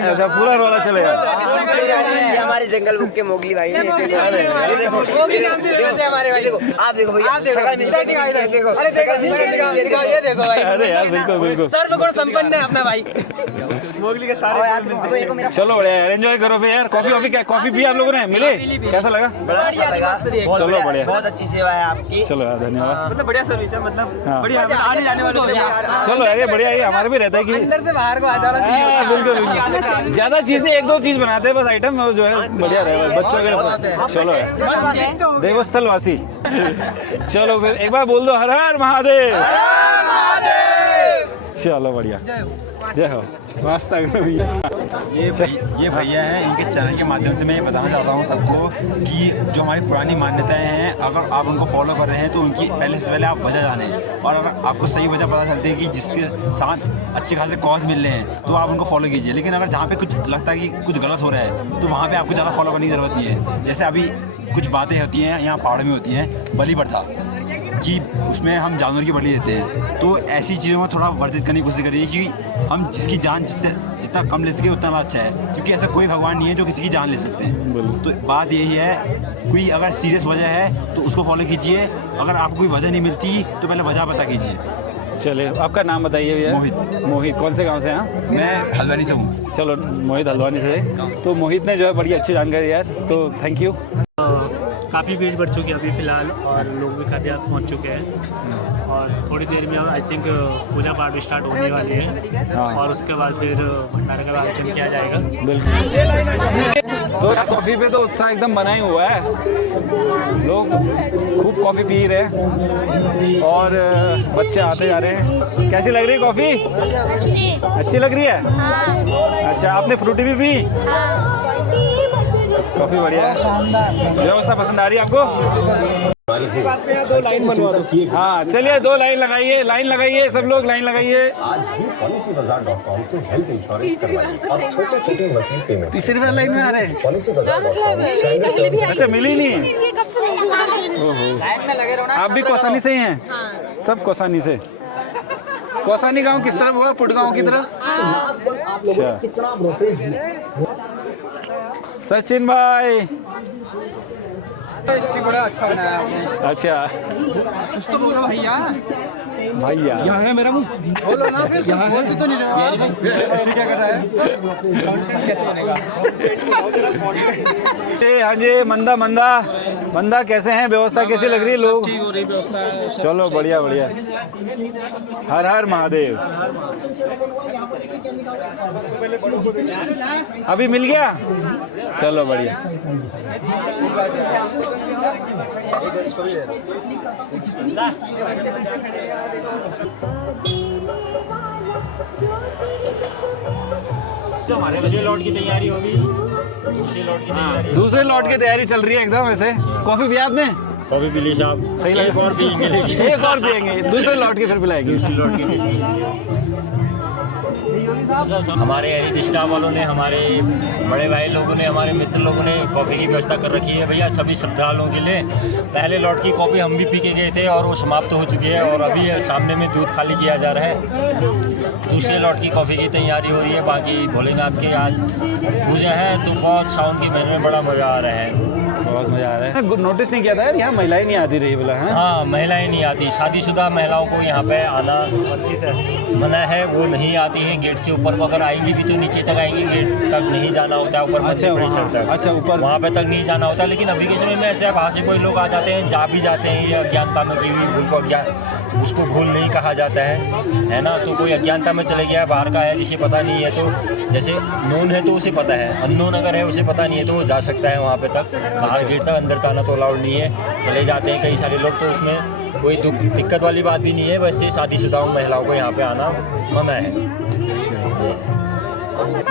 अच्छा, पूरा रोला चलेगा। हमारे जंगल बुक के मोगली भाई। हमारे भाई देखो, आप देखो भैया, अरे यार, बिल्कुल बिल्कुल, सर्वगुण संपन्न है अपना भाई। मोगली के सारे। चलो बढ़िया यार, एंजॉय करो फिर यार। कॉफी पिया आप लोगों ने? मिले? कैसा लगा? चलो बढ़िया, बहुत अच्छी सेवा है आपकी। चलो यार, धन्यवाद। मतलब बढ़िया सर्विस है, मतलब हाँ। बढ़िया, आने जाने वालों को। चलो यार, ये बढ़िया, ये हमारा भी रहता है कि अंदर से बाहर को आ जाना। बिल्कुल बिल्कुल, ज्यादा चीज नहीं, 1-2 चीज बनाते हैं बस आइटम, जो है बढ़िया रहे बच्चों के। चलो यार, देवस्थल वासी। चलो फिर एक बार बोल दो, हर हर महादेव। चलो बढ़िया, जय हो, वास्ता करो भैया। ये भैया हैं, इनके चैनल के माध्यम से मैं ये बताना चाहता हूँ सबको कि जो हमारी पुरानी मान्यताएं हैं, अगर आप उनको फॉलो कर रहे हैं तो उनकी पहले से पहले आप वजह जानें, और अगर आपको सही वजह पता चलती है कि जिसके साथ अच्छे खासे कॉज मिल रहे हैं तो आप उनको फॉलो कीजिए। लेकिन अगर जहाँ पे कुछ लगता है कि कुछ गलत हो रहा है तो वहाँ पर आपको ज़्यादा फॉलो करने की ज़रूरत नहीं है। जैसे अभी कुछ बातें होती हैं यहाँ पहाड़ में होती हैं, बलि प्रथा कि उसमें हम जानवर की बलि देते हैं, तो ऐसी चीज़ों में थोड़ा वर्जित करने की कोशिश करिए कि हम जिसकी जान जिससे जितना कम ले सके उतना अच्छा है, क्योंकि ऐसा कोई भगवान नहीं है जो किसी की जान ले सकते हैं। तो बात यही है, कोई अगर सीरियस वजह है तो उसको फॉलो कीजिए, अगर आपको कोई वजह नहीं मिलती तो पहले वजह पता कीजिए। चलिए, आपका नाम बताइए भैया। मोहित। मोहित, कौन से गांव से हैं? मैं हल्द्वानी से हूँ। चलो, मोहित हल्द्वानी से। तो मोहित ने जो है बड़ी अच्छी जानकारी यार, तो थैंक यू। काफ़ी भीड़ बढ़ चुकी है अभी फ़िलहाल, और लोग भी काफ़ी पहुँच चुके हैं, और थोड़ी देर में आई थिंक पूजा पाठ भी स्टार्ट होने वाली है। हाँ। और उसके बाद फिर भंडारे का आयोजन किया जाएगा। बिल्कुल। तो कॉफ़ी पे तो उत्साह एकदम बना ही हुआ है, लोग खूब कॉफ़ी पी रहे हैं और बच्चे आते जा रहे हैं। कैसी लग रही है कॉफ़ी? अच्छी लग रही है। अच्छा, आपने फ्रूटी भी पी? काफ़ी बढ़िया है। व्यवस्था पसंद आ रही है आपको? दो लाइन बनवा दो। हाँ चलिए, 2 लाइन लगाइए, सब लोग लाइन लगाइए। PolicyBazaar.com से हेल्थ इंश्योरेंस करवाइए और छोटे-छोटे मंथली पेमेंट। तीसरी बार लाइन में आ रहे हैं। PolicyBazaar.com। अच्छा, मिली नहीं है। आप भी कौसानी से ही हैं? सब कौसानी से। कौसानी गांव किस तरफ हुआ? पुटगांव की तरफ? अच्छा। सचिन भाई, बड़ा अच्छा बनाया आपने। अच्छा, कुछ तो बोलो भैया। भैया यहाँ है मेरा मुंह। बोलो ना फिर। यहाँ बोल भी तो नहीं रहे हो। ऐसे क्या कर रहा है? कंटेंट कैसे बनेगा? हाँ जी, मंदा कैसे हैं? व्यवस्था कैसी लग रही है? लोग ठीक हो रही व्यवस्था। चलो बढ़िया। हर हर महादेव। अभी मिल गया? चलो बढ़िया। तो हमारे दूसरे लॉट की तैयारी होगी। दूसरे लॉट की तैयारी चल रही है एकदम। ऐसे कॉफी भी आपने? कॉफी पी ली साहब। सही लगा। एक और पियेंगे, लेकिन एक और पियेंगे, दूसरे लॉट की फिर पिलाएंगे। दूसरे लॉट की। हमारे एरिज स्टाफ वालों ने, हमारे बड़े भाई लोगों ने, हमारे मित्र लोगों ने कॉफ़ी की व्यवस्था कर रखी है भैया सभी श्रद्धालुओं के लिए। पहले लॉट की कॉफ़ी हम भी पी के गए थे और वो समाप्त हो चुकी है और अभी सामने में दूध खाली किया जा रहा है। दूसरे लॉट की कॉफ़ी की तैयारी हो रही है। बाकी भोलेनाथ के आज पूजा है तो बहुत साउंड के महीने में बड़ा मज़ा आ रहा है। बहुत मजा आ रहा है। नोटिस नहीं किया था यार, यहाँ महिलाएं नहीं आती रही बोला है? हाँ, महिलाएं नहीं आती। शादीशुदा महिलाओं को यहाँ पे आना मना है, वो नहीं आती है। गेट से ऊपर को अगर आएंगी भी तो नीचे तक आएंगी, गेट तक नहीं जाना होता है। ऊपर अच्छा, ऊपर वहाँ पे तक नहीं जाना होता। लेकिन अभी के समय में ऐसे वहाँ से कोई लोग आ जाते हैं, जा भी जाते हैं। ये अज्ञानता में की हुई भूल को उसको भूल नहीं कहा जाता है ना। तो कोई अज्ञानता में चले गया, बाहर का है, जिसे पता नहीं है, तो जैसे नोन है तो उसे पता है, अननोन अगर है उसे पता नहीं है तो वो जा सकता है वहाँ पे तक। बाहर गेट तक अंदर तो आना तो अलाउड नहीं है। चले जाते हैं कई सारे लोग, तो उसमें कोई दिक्कत वाली बात भी नहीं है। वैसे शादीशुदा महिलाओं को यहाँ पे आना मना है।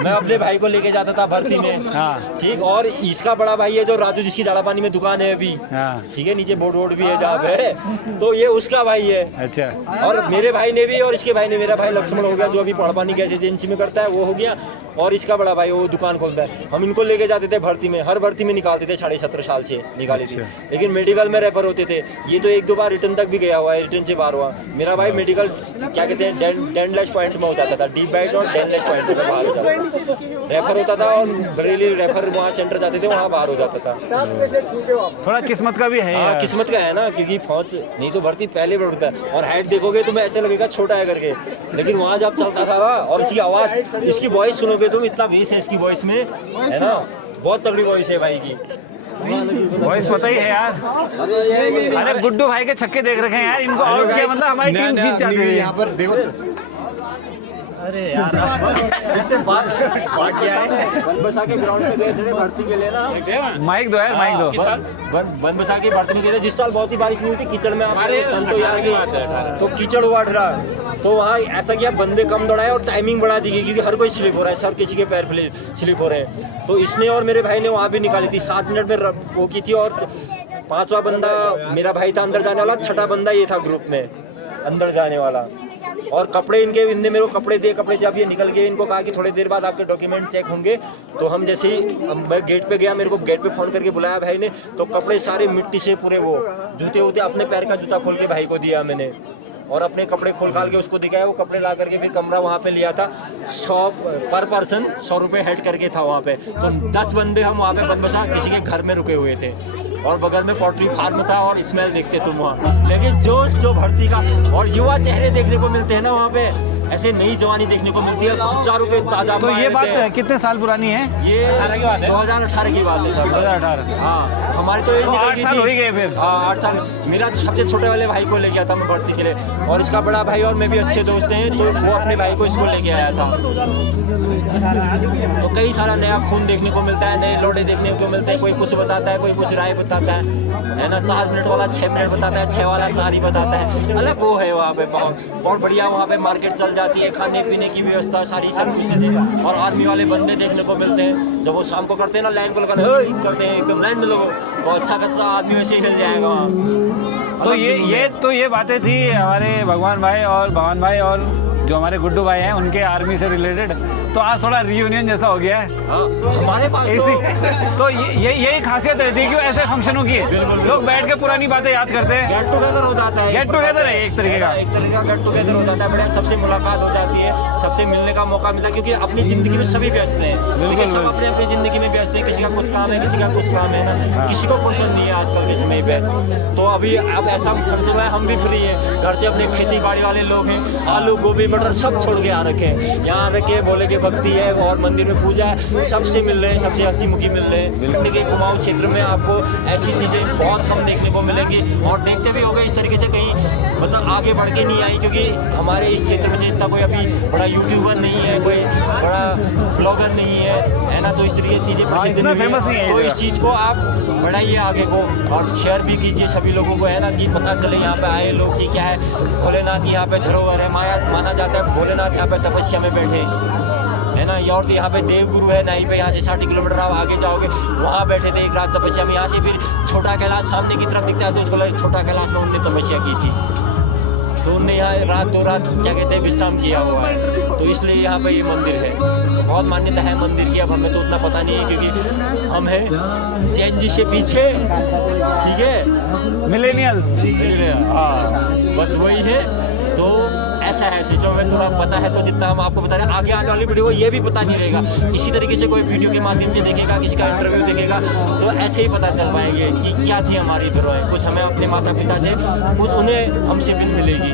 मैं अपने भाई को लेके जाता था भर्ती में। हाँ। ठीक। और इसका बड़ा भाई है जो राजू, जिसकी झाड़ा पानी में दुकान है अभी। हाँ। ठीक है, नीचे बोर्ड भी है जहाँ पे, तो ये उसका भाई है। अच्छा। और मेरे भाई ने भी और इसके भाई ने, मेरा भाई लक्ष्मण हो गया जो अभी पड़पानी गैस एजेंसी में करता है, वो हो गया। और इसका बड़ा भाई वो दुकान खोलता है। हम इनको लेके जाते थे भर्ती में, हर भर्ती में निकालते थे। 17.5 साल से निकाली थी। लेकिन मेडिकल में रेफर होते थे। ये तो 1-2 बार रिटर्न तक भी गया हुआ है, रिटर्न से बाहर हुआ। मेरा भाई मेडिकल क्या कहते हैं, डेंडलेस पॉइंट में हो जाता था। डीप बाइट और डेंडलेस पॉइंट में बाहर हो जाता था। रेफर होता था और बरेली रेफर वहाँ सेंटर जाते थे, वहाँ बाहर हो जाता था। थोड़ा किस्मत का भी है। हाँ, किस्मत का है ना, क्योंकि फौज नहीं तो भर्ती पहले बढ़ता है। और हाइट देखोगे तुम्हें ऐसे लगेगा छोटा है करके, लेकिन वहाँ जब चलता था ना, और इसकी आवाज़, इसकी वॉइस सुनोगे तुम, इतना बेस है इसकी वॉइस में, है ना। बहुत तगड़ी वॉइस है भाई की। वॉइस पता ही है यार। अरे गुड्डू भाई के छक्के देख रखे हैं यार, इनको आउट किया मतलब हमारी टीम जीत जाती है। यहाँ पर देखो। अरे यार, इससे बात क्या है? बनबसा के ग्राउंड में गए थे भर्ती के लिए ना। माइक दो यार, माइक दो। बनबसा की भर्ती में गए थे जिस साल बहुत सी बारिश नहीं हुई थी, कीचड़ में हमारे संतो यार गए तो कीचड़ हुआ रहा। तो वहाँ ऐसा किया, बंदे कम दौड़ाए और टाइमिंग बढ़ा दी गई, क्योंकि हर कोई स्लिप हो रहा है, सर किसी के पैर स्लिप हो रहे हैं। तो इसने और मेरे भाई ने वहाँ भी निकाली थी, 7 मिनट में वो की थी। और 5वां बंदा मेरा भाई था अंदर जाने वाला, 6ठा बंदा ये था ग्रुप में अंदर जाने वाला। और कपड़े इनने मेरे को कपड़े दिए। कपड़े जब ये निकल गए, इनको कहा कि थोड़ी देर बाद आपके डॉक्यूमेंट चेक होंगे। तो हम जैसे ही मैं गेट पे गया, मेरे को गेट पे फ़ोन करके बुलाया भाई ने, तो कपड़े सारे मिट्टी से पूरे, वो जूते वूते, अपने पैर का जूता खोल के भाई को दिया मैंने, और अपने कपड़े खोल खाल के उसको दिखाया। वो कपड़े ला करके फिर कमरा वहाँ पे लिया था। 100 पर पर्सन 100 रुपये हेड करके था वहाँ पे। तो 10 बंदे हम वहाँ पे बनबसा किसी के घर में रुके हुए थे, और बगल में पोल्ट्री फार्म था, और स्मेल देखते तुम वहाँ। लेकिन जोश जो भर्ती का और युवा चेहरे देखने को मिलते हैं ना वहाँ पे, ऐसे नई जवानी देखने को मिलती है, हजारों के ताजा। तो ये बात कितने साल पुरानी है? ये 2018 की बात है सर। 2018। हाँ, हमारी तो ये निकल गई थी। 8 साल हो ही गए फिर। हाँ, 8 साल। मेरा सबसे छोटे वाले भाई को ले गया था मैं भर्ती के लिए, और इसका बड़ा भाई और मैं भी अच्छे दोस्त हैं, तो वो अपने भाई को स्कूल लेके आया था। तो कई सारा नया खून देखने को मिलता है, नए लौड़े देखने को मिलते हैं। कोई कुछ बताता है, कोई कुछ राय बताता है ना। 4 मिनट वाला 6 मिनट बताता है, 6 वाला 4 ही बताता है। अलग वो है वहाँ पे, बहुत बढ़िया। वहाँ पे मार्केट चल जाती है, खाने पीने की व्यवस्था सारी सब कुछ चीज़ें। और आर्मी वाले बंदे देखने को मिलते हैं, जब वो शाम को करते हैं ना, लाइन को लगाने करते हैं, एकदम लाइन में लोगो, बहुत अच्छा खासा आदमी वैसे ही हिल जाएगा वहाँ। तो ये बातें थी हमारे भगवान भाई और जो हमारे गुड्डू भाई हैं उनके आर्मी से रिलेटेड। तो आज थोड़ा रियूनियन जैसा हो गया है हमारे पास तो यही खासियत रहती है कि ऐसे फंक्शनों की लोग बैठ के पुरानी बातें याद करते हैं। गेट टुगेदर हो जाता है, गेट टुगेदर है एक तरीके का गेट टुगेदर हो जाता है। बढ़िया, सबसे मुलाकात हो जाती है, सबसे मिलने का मौका मिलता है, क्योंकि अपनी जिंदगी में सभी व्यस्त हैं, लेकिन सब अपने अपनी जिंदगी में व्यस्त हैं। किसी का कुछ काम है, किसी का कुछ काम है ना, किसी को फुर्सत नहीं है आजकल के समय पे। तो अभी अब ऐसा फंक्शन है, हम भी फ्री है, घर से अपने खेती बाड़ी वाले लोग हैं, आलू गोभी मटर सब छोड़ के आ रखे हैं, यहाँ रखे बोले के भक्ति है और मंदिर में पूजा है, सबसे मिल रहे हैं, सबसे हंसी मुखी मिल रहे हैं। बिल्कुल के कुमाऊं क्षेत्र में आपको ऐसी चीज़ें बहुत कम देखने को मिलेंगी, और देखते भी होंगे इस तरीके से कहीं मतलब आगे बढ़ के नहीं आई, क्योंकि हमारे इस क्षेत्र में से इतना कोई अभी बड़ा यूट्यूबर नहीं है, कोई बड़ा ब्लॉगर नहीं है ना, तो इस तरीके की चीज़ें प्रसिद्ध नहीं है। तो इस चीज़ को आप बढ़ाइए आगे को, और शेयर भी कीजिए सभी लोगों को, है ना, कि पता चले यहाँ पे आए लोग की क्या है। भोलेनाथ यहाँ पे धरोहर है, माना जाता है भोलेनाथ यहाँ पे तपस्या में बैठे है ना। और यहाँ पे देवगुरु है नहीं पे, यहाँ से 60 किलोमीटर आप आगे जाओगे, वहाँ बैठे थे एक रात तपस्या में। यहाँ से फिर छोटा कैलाश सामने की तरफ दिखता है, तो उसको छोटा कैलाश में उनने तपस्या की थी, तो उनने यहाँ रात 2 रात क्या कहते हैं विश्राम किया हुआ है। तो इसलिए यहाँ पे ये मंदिर है, बहुत मान्यता है मंदिर की। अब हमें तो उतना पता नहीं है, क्योंकि हम हैं जैन जी से पीछे, ठीक है, मिलेनियल्स। हाँ, बस वही है। तो ऐसा है जो हमें थोड़ा पता है, तो जितना हम आपको बता रहे हैं, आगे आने वाली वीडियो को ये भी पता नहीं रहेगा। इसी तरीके से कोई वीडियो के माध्यम से देखेगा, किसी का इंटरव्यू देखेगा, तो ऐसे ही पता चल पाएंगे कि क्या थी हमारी धरोहर। कुछ हमें अपने माता पिता से, कुछ उन्हें हमसे भी मिलेगी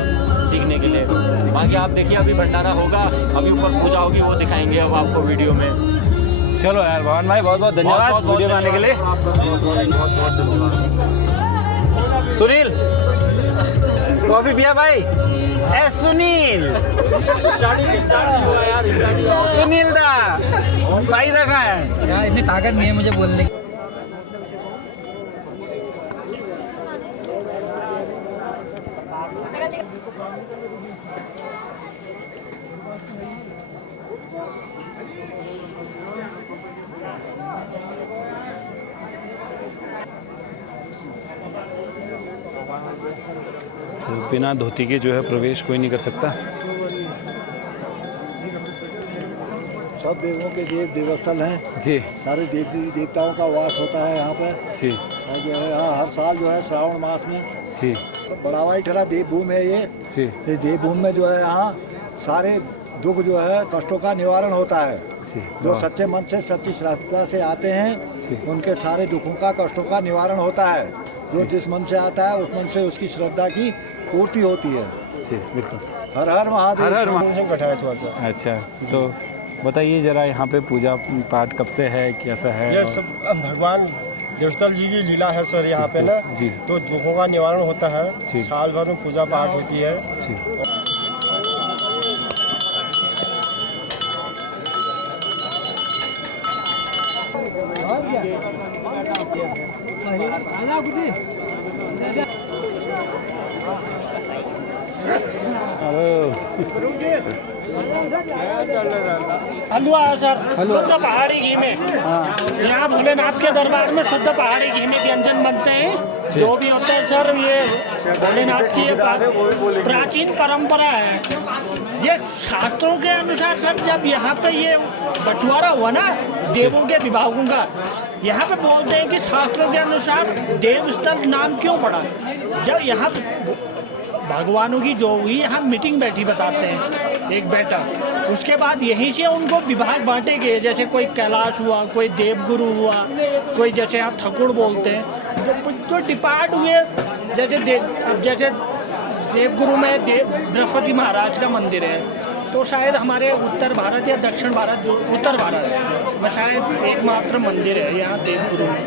सीखने के लिए। बाकी आप देखिए, अभी भंडारा होगा, अभी ऊपर पूजा होगी, वो दिखाएंगे अब आपको वीडियो में। चलो यार भगवान भाई, बहुत बहुत धन्यवाद वीडियो में आने के लिए। सुनील, कॉफी पिया भाई? ए सुनील, सुनील दा सही रखा है यार, इतनी ताकत नहीं है मुझे बोलने की। तो बिना धोती के जो है प्रवेश कोई नहीं कर सकता। सब देवों के देव देवस्थल हैं जी, सारे देवी देवताओं का वास होता है यहाँ पे जी। और जो है यहाँ हर साल जो है श्रावण मास में जी, तो बढ़ावा ठहरा देवभूमि है ये जी। इस देवभूमि में जो है यहाँ सारे दुख जो है कष्टों का निवारण होता है। जो सच्चे मन से सच्ची श्रद्धा से आते हैं उनके सारे दुखों का कष्टों का निवारण होता है। जो जिस मन से आता है उस मन से उसकी श्रद्धा की पूर्ति होती है। जी बिल्कुल। हर हर महादेव। हर हर महादेव। अच्छा, तो बताइए जरा यहाँ पे पूजा पाठ कब से है, कैसा है? ये सब भगवान देवस्थल जी की लीला है सर यहाँ पे ना जी। तो दुखों का निवारण होता है, साल भर में पूजा पाठ होती है जी। हलवा है सर, शुद्ध पहाड़ी घी में। यहाँ भोलेनाथ के दरबार में शुद्ध पहाड़ी घी में व्यंजन बनते हैं। जो भी होता है सर, ये भोलेनाथ की प्राचीन परंपरा है। ये शास्त्रों के अनुसार सर, जब यहाँ पे ये बंटवारा हुआ ना देवों के विभागों का, यहाँ पे बोलते हैं कि शास्त्रों के अनुसार देवस्थल नाम क्यों पड़ा। जब यहाँ भगवानों की जो हुई, यहाँ मीटिंग बैठी बताते हैं, एक बैठक, उसके बाद यहीं से उनको विभाग बांटे गए। जैसे कोई कैलाश हुआ, कोई देवगुरु हुआ, कोई जैसे आप ठाकुर बोलते हैं, जो डिपार्ट हुए। जैसे देवगुरु में बृहस्पति महाराज का मंदिर है, तो शायद हमारे उत्तर भारत या दक्षिण भारत, जो उत्तर भारत में शायद एकमात्र मंदिर है यहाँ देवगुरु में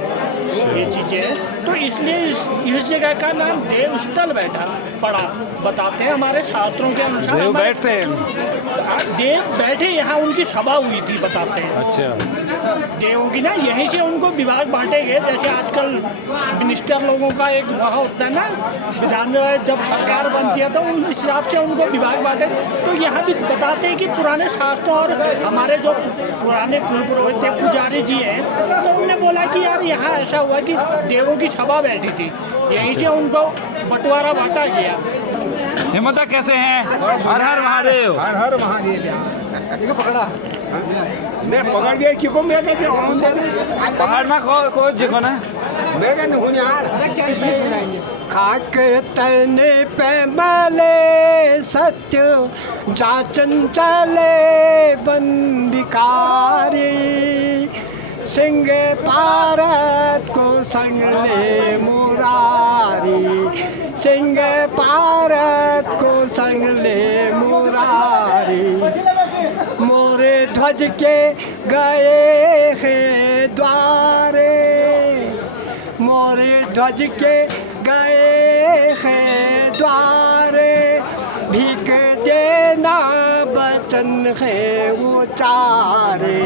ये चीज़ें हैं। तो इसलिए इस जगह का नाम देवस्थल पड़ा बताते हैं हमारे शास्त्रों के अनुसार। देव बैठते हैं, देव बैठे यहाँ उनकी सभा हुई थी बताते हैं। अच्छा, देवों की ना यहीं से उनको विभाग बांटे गए। जैसे आजकल मिनिस्टर लोगों का एक वहाँ होता है ना विधान, जब सरकार बनती है तो उन हिसाब से उनको विभाग बांटे। तो यहाँ भी बताते हैं कि पुराने शास्त्रों और हमारे जो पुराने कुल पुरोहित थे, पुजारी जी हैं, तो उन्होंने बोला कि यार यहाँ ऐसा हुआ कि देवों की सभा बैठी थी, यहीं से उनको बंटवारा बांटा गया। हिम्मता कैसे हैं? हर हर महादेव। हर हर महादेव। देखो पकड़ा नहीं पकड़ दिया क्यों मैं कहते हूं पहाड़ में को जिको ना मैं कहते हूं यार खाक तने पे मले सत्य जाचन चले बंदिकारी सिंह पारत को संग ले मुरारी सिंह पारत को संग ले मुरारी मोरे ध्वज के गए हैं द्वारे मोरे ध्वज के गए हैं द्वारे भीख देना बचन है उचारे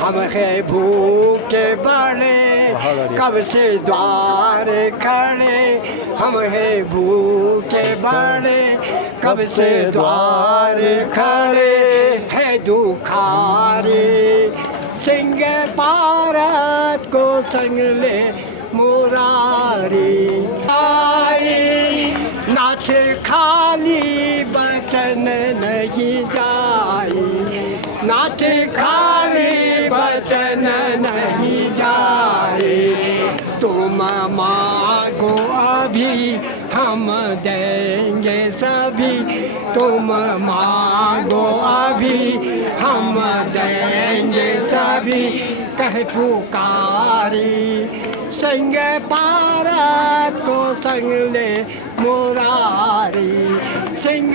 हम है भूखे बड़े कब से द्वारे खड़े हम है भूखे बड़े कब से द्वारे खड़े है दुखारे सिंह पारत को संग ले मुरारी आई नाथ खाली बचन नहीं जाई नाथ खाली बचन नहीं जाए तुम मांगो अभी हम देंगे सभी तुम मांगो अभी हम देंगे सभी कह पुकारी संग पारत को संग ले मुरारी सिंह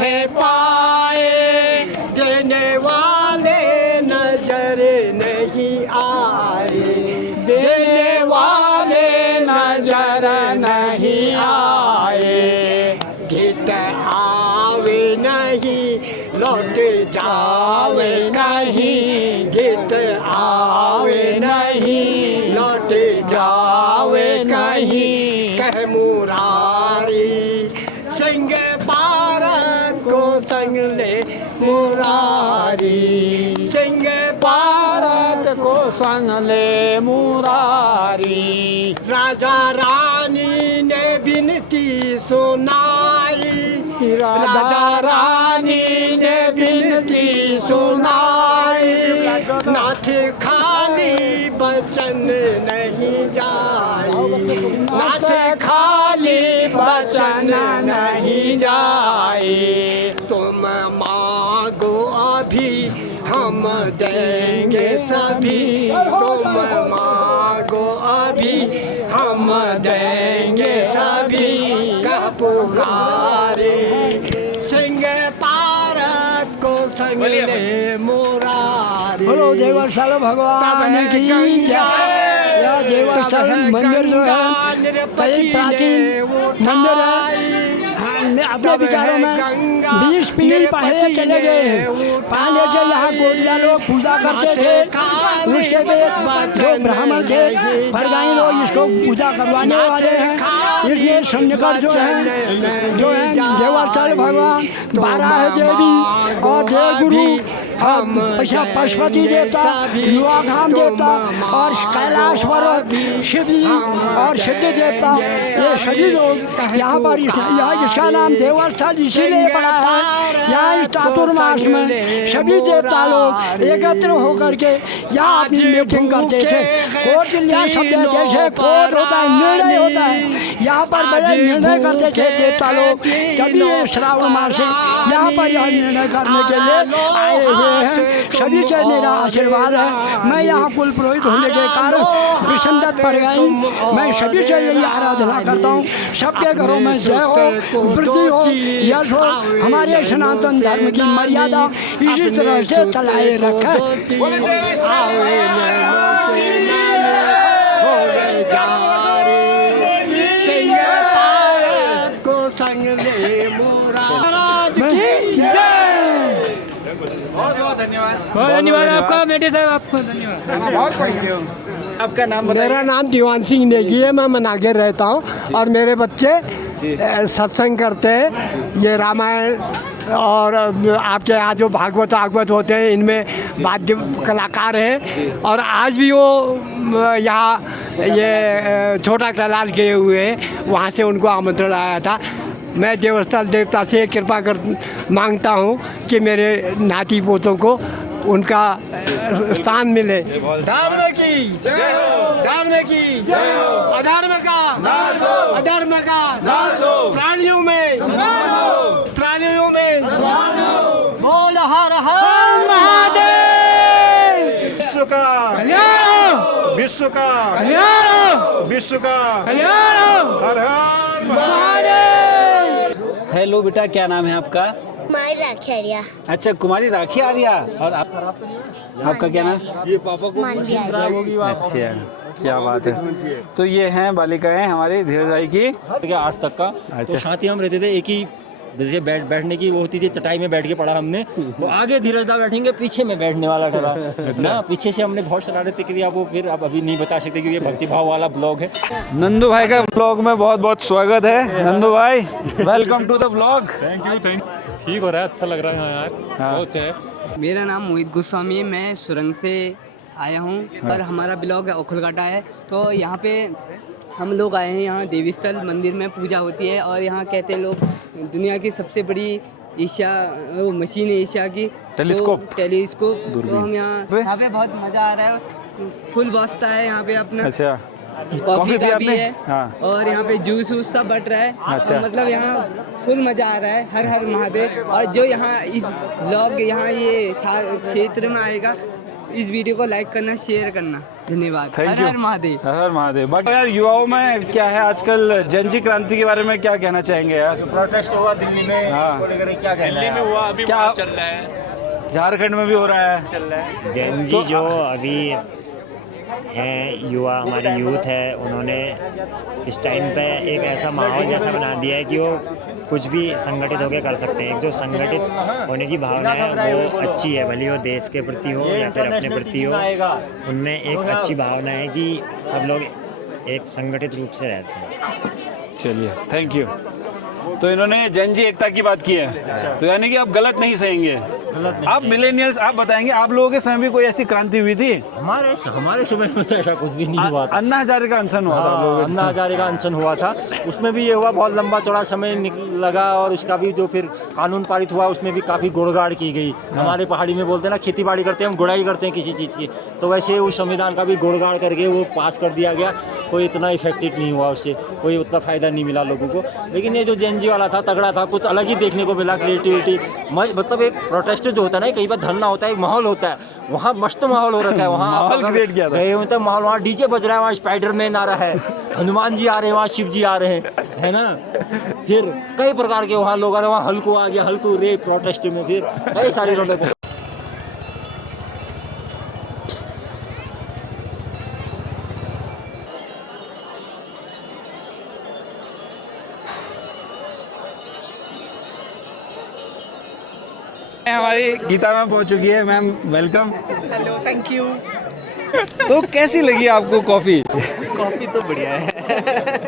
है पाए देने वाले नजर नहीं आए देने वाले नजर नहीं आए गीत आवे नहीं लौट जावे कहीं गीत आवे नहीं लौट जावे कहीं कह मुरारी संग पारत को संग ले मुरारी सिंह पारत को संग ले मुरारी राजा रानी ने विनती सुनाई राजा रानी ने विनती सुनाई नाथ खाली बचन नहीं जाए नाथ खाली बचन नहीं जाए तुम मांगो अभी हम देंगे सभी तुम मांगो अभी हम देंगे सभी कह पुकारे सिंह पारत को संग ले मुरारी बोलो देवस्थल भगवान की जय। यह देवस्थल मंदिर जो है कई प्राचीन मंदिर है। अपने विचारों में 20 पीढ़ी पहले चले गए। पहले से यहाँ गोटिया लोग पूजा करते थे, उसके बाद जो ब्राह्मण थे फरगाई लोग इसको पूजा करवाने वाले हैं। इसलिए सन्निकट जो है देवस्थल भगवान 12 देवी और देवगुरु हम पशुपति देवता युवाधाम देवता और कैलाश पर्वत शिवलिंग और सिद्ध देवता ये सभी लोग यहाँ पर यहाँ इसका नाम देवस्थल इसीलिए पड़ा है। यहाँ इस चातुर्मास में सभी देवता लोग एकत्र होकर के यहाँ अपनी मीटिंग करते थे कौटिल्य शब्द है, जैसे कोर्ट होता है, निर्णय होता है, यहाँ पर बड़े निर्णय करते थे देवता लोग। तभी ये श्रावण मास से यहाँ पर यह निर्णय करने के लिए आए हुए हैं। सभी से मेरा आशीर्वाद है। मैं यहाँ कुल पुरोहित होने के कारण विसंगत पड़ गई। मैं सभी से यही आराधना करता हूँ, सबके घरों में जय हो, वृद्धि हो, यश हो, हमारे सनातन धर्म की मर्यादा इसी तरह से चलाए रखे। बहुत बहुत धन्यवाद आपका मेटे साहब, आपको धन्यवाद। आपका नाम? मेरा नाम दीवान सिंह नेगी है, मैं मनागर रहता हूँ और मेरे बच्चे सत्संग करते हैं। ये रामायण और आपके यहाँ जो भागवत होते हैं, इनमें वाद्य कलाकार हैं और आज भी वो यहाँ ये छोटा कैलाश गए हुए हैं, वहाँ से उनको आमंत्रण आया था। मैं देवस्थल देवता से कृपा कर मांगता हूँ कि मेरे नाती पोतों को उनका स्थान मिले। धर्म की जय हो, धर्म की जय हो, अधर्म का नाश हो, अधर्म का नाश हो, प्राणियों में बोल हर हर महादेव। विश्व का कल्याण, विश्व का कल्याण, विश्व का कल्याण, हर हर महादेव। हेलो बेटा, क्या नाम है आपका? कुमारी राखी आर्या। अच्छा, कुमारी राखी आर्या। और आपका क्या नाम? ये पापा को अच्छा, क्या बात है। तो ये हैं बालिकाएं हमारे धीरज भाई की 8 तक का। अच्छा। तो साथ ही हम रहते थे, एक ही जैसे बैठने की वो होती थी, चटाई में बैठ के पढ़ा हमने। तो आगे धीरज दा बैठेंगे, पीछे में बैठने वाला था ना। पीछे से हमने बहुत शरारतें की, वो फिर अब अभी नहीं बता सकते क्योंकि ये भक्ति भाव वाला ब्लॉग है। नंदू भाई का ब्लॉग में बहुत बहुत स्वागत है। नंदू भाई, welcome to the blog. Thank you. ठीक हो रहा है, अच्छा लग रहा है यार। बहुत है। मेरा नाम मोहित गोस्वामी है, मैं सुरंग से आया हूँ और हमारा ब्लॉग ओखलघाटा है। तो यहाँ पे हम लोग आए हैं, यहाँ देवी स्थल मंदिर में पूजा होती है और यहाँ कहते हैं लोग दुनिया की सबसे बड़ी ईशा वो मशीन है, ईशा की टेलीस्कोप। तो हम यहाँ पे बहुत मज़ा आ रहा है, फुल बसता है यहाँ पे अपना। अच्छा, कॉफी का भी है। हाँ। और यहाँ पे जूस वूस सब बट रहा है। अच्छा। तो मतलब यहाँ फुल मज़ा आ रहा है। हर हर महादेव। और जो यहाँ इस ब्लॉग यहाँ ये क्षेत्र में आएगा, इस वीडियो को लाइक करना, शेयर करना। धन्यवाद। Thank you. हर हर महादेव। हर हर महादेव। बाकी यार युवाओं में क्या है आजकल, जनजी क्रांति के बारे में क्या कहना चाहेंगे यार? जो प्रोटेस्ट हुआ दिल्ली में, हाँ। इसको लेकर क्या कहना है? दिल्ली में हुआ, अभी क्या चल रहा है, झारखंड में भी हो रहा है, चल रहा है। जैन जी जो अभी हैं युवा, हमारी यूथ है, उन्होंने इस टाइम पे एक ऐसा माहौल जैसा बना दिया है कि वो कुछ भी संगठित होकर कर सकते हैं। एक जो संगठित होने की भावना है वो अच्छी है, भले वो देश के प्रति हो या फिर अपने प्रति हो, उनमें एक अच्छी भावना है कि सब लोग एक संगठित रूप से रहते हैं। चलिए, थैंक यू। तो इन्होंने जनजी एकता की बात की है, तो यानी कि आप गलत नहीं सहेंगे। आप मिलेनियल्स, आप बताएंगे आप लोगों के समय भी कोई ऐसी क्रांति हुई थी? हमारे समय में तो ऐसा कुछ भी नहीं हुआ था। अन्ना हजारे का अनशन हुआ था। अन्ना हजारे का अनशन हुआ था, उसमें भी ये हुआ, बहुत लंबा चौड़ा समय लगा और उसका भी जो फिर कानून पारित हुआ उसमें भी काफ़ी गुड़गाड़ की गई। हमारे पहाड़ी में बोलते हैं ना, खेती बाड़ी करते हैं हम, गुड़ाई करते हैं किसी चीज़ की, तो वैसे उस संविधान का भी गुड़गाड़ करके वो पास कर दिया गया। कोई इतना इफेक्टिव नहीं हुआ, उससे कोई उतना फ़ायदा नहीं मिला लोगों को। लेकिन ये जो जेनजी वाला था, तगड़ा था, कुछ अलग ही देखने को मिला, क्रिएटिविटी। मतलब एक प्रोटेस्ट जो होता है ना, कई बार धरना होता है, एक माहौल होता है, वहाँ मस्त माहौल हो रखा है। वहाँ माहौल क्रिएट किया था। गए होते माहौल, वहाँ डीजे बज रहा है, वहाँ स्पाइडरमैन आ रहा है, हनुमान जी आ रहे हैं, वहाँ शिव जी आ रहे हैं, है ना। फिर कई प्रकार के वहाँ लोग आ रहे हैं, वहाँ हल्कू आ गया, हल्कू रे प्रोटेस्ट में, फिर कई सारे लोग। हमारी गीता मैम पहुंच चुकी है। Ma'am welcome. Hello, thank you. तो कैसी लगी आपको कॉफ़ी? कॉफ़ी तो बढ़िया है,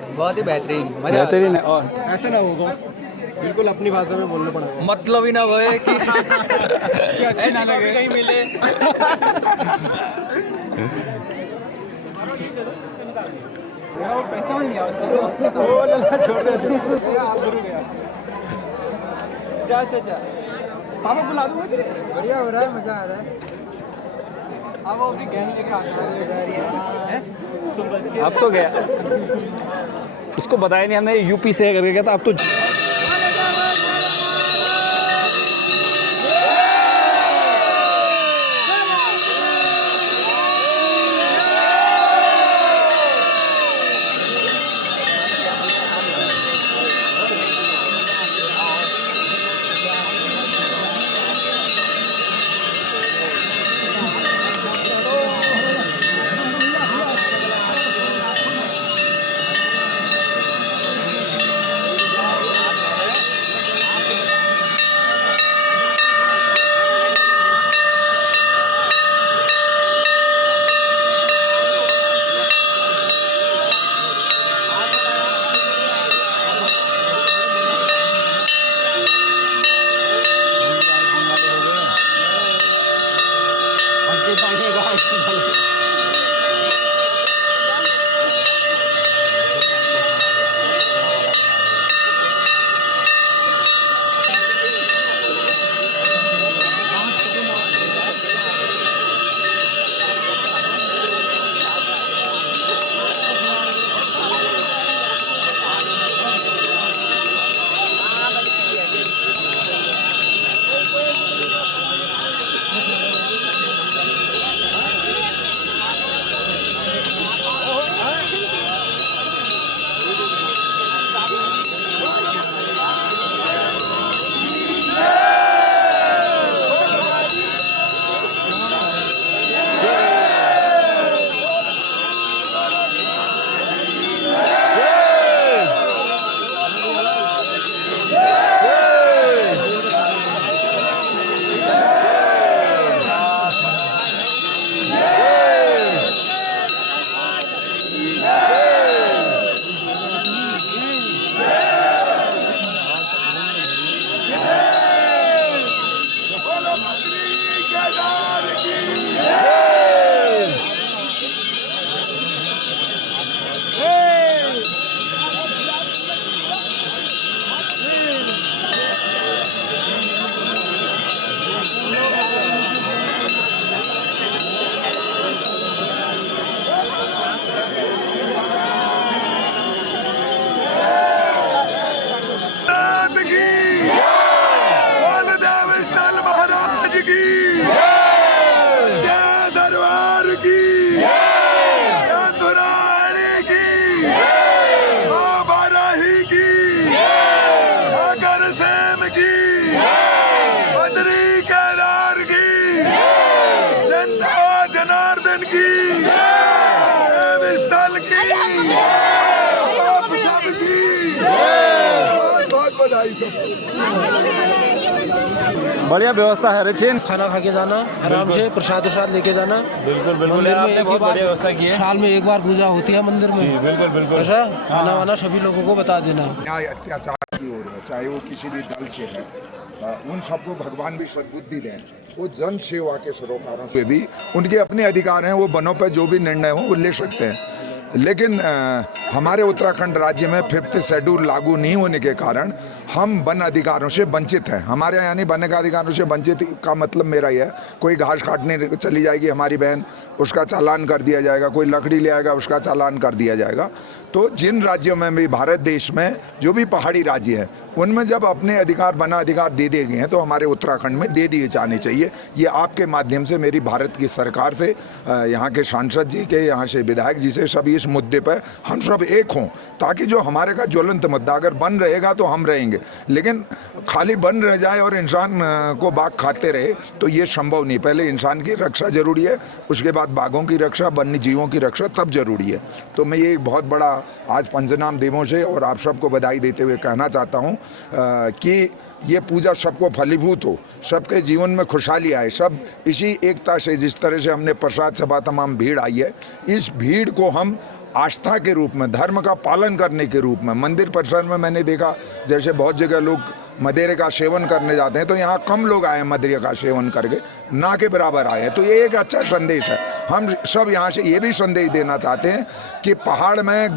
बहुत ही बेहतरीन, बेहतरीन है। और ऐसा ना होगा, बिल्कुल अपनी भाषा में बोलना पड़ेगा, मतलब ही ना होए कि अच्छी ना लगे, कहीं मिले। पहचान लिया उसको। जा पापा बुला दूँ। बढ़िया हो रहा है, मजा आ रहा है। अब तो गया, उसको बताया नहीं हमने यूपी से करके गया था। अब तो बढ़िया व्यवस्था है रिचिन। खाना खा के जाना, आराम से प्रसाद प्रसाद लेके जाना। बिल्कुल बिल्कुल, मंदिर में आपने बहुत बढ़िया व्यवस्था की है। साल में एक बार पूजा होती है मंदिर में। बिल्कुल बिल्कुल, ऐसा खाना वाना सभी लोगों को बता देना। न्याय अत्याचार की ओर है, चाहे वो किसी भी दल से है, उन सबको भगवान भी सद्बुद्धि दें। वो जन सेवा के सरोकारों से भी उनके अपने अधिकार हैं, वो वनों पर जो भी निर्णय हो वो ले सकते हैं। लेकिन हमारे उत्तराखंड राज्य में 5th शेड्यूल लागू नहीं होने के कारण हम वन अधिकारों से वंचित हैं। हमारे यहाँ यानी वन अधिकारों से वंचित का मतलब मेरा ही है, कोई घास काटने चली जाएगी हमारी बहन, उसका चालान कर दिया जाएगा, कोई लकड़ी ले आएगा उसका चालान कर दिया जाएगा। तो जिन राज्यों में भी भारत देश में जो भी पहाड़ी राज्य हैं उनमें जब अपने अधिकार वन अधिकार दे दिए गए हैं तो हमारे उत्तराखंड में दे दिए जाने चाहिए। ये आपके माध्यम से मेरी भारत की सरकार से, यहाँ के सांसद जी के, यहाँ से विधायक जी से, सभी इस मुद्दे पर हम सब एक हों, ताकि जो हमारे का ज्वलंत मुद्दा अगर बन रहेगा तो हम रहेंगे, लेकिन खाली बन रह जाए और इंसान को बाघ खाते रहे तो ये संभव नहीं। पहले इंसान की रक्षा जरूरी है, उसके बाद बाघों की रक्षा, वन्य जीवों की रक्षा तब जरूरी है। तो मैं ये बहुत बड़ा आज पंचनाम देवों से और आप सबको बधाई देते हुए कहना चाहता हूँ कि ये पूजा सबको फलीभूत हो, सबके जीवन में खुशहाली आए। सब इसी एकता से, जिस तरह से हमने प्रसाद सभा तमाम भीड़ आई है, इस भीड़ को हम आस्था के रूप में, धर्म का पालन करने के रूप में, मंदिर परिसर में मैंने देखा जैसे बहुत जगह लोग मदिरे का सेवन करने जाते हैं तो यहाँ कम लोग आए हैं मदिरे का सेवन करके, ना के बराबर आए हैं। तो ये एक अच्छा संदेश है। हम सब यहाँ से ये भी संदेश देना चाहते हैं कि पहाड़ में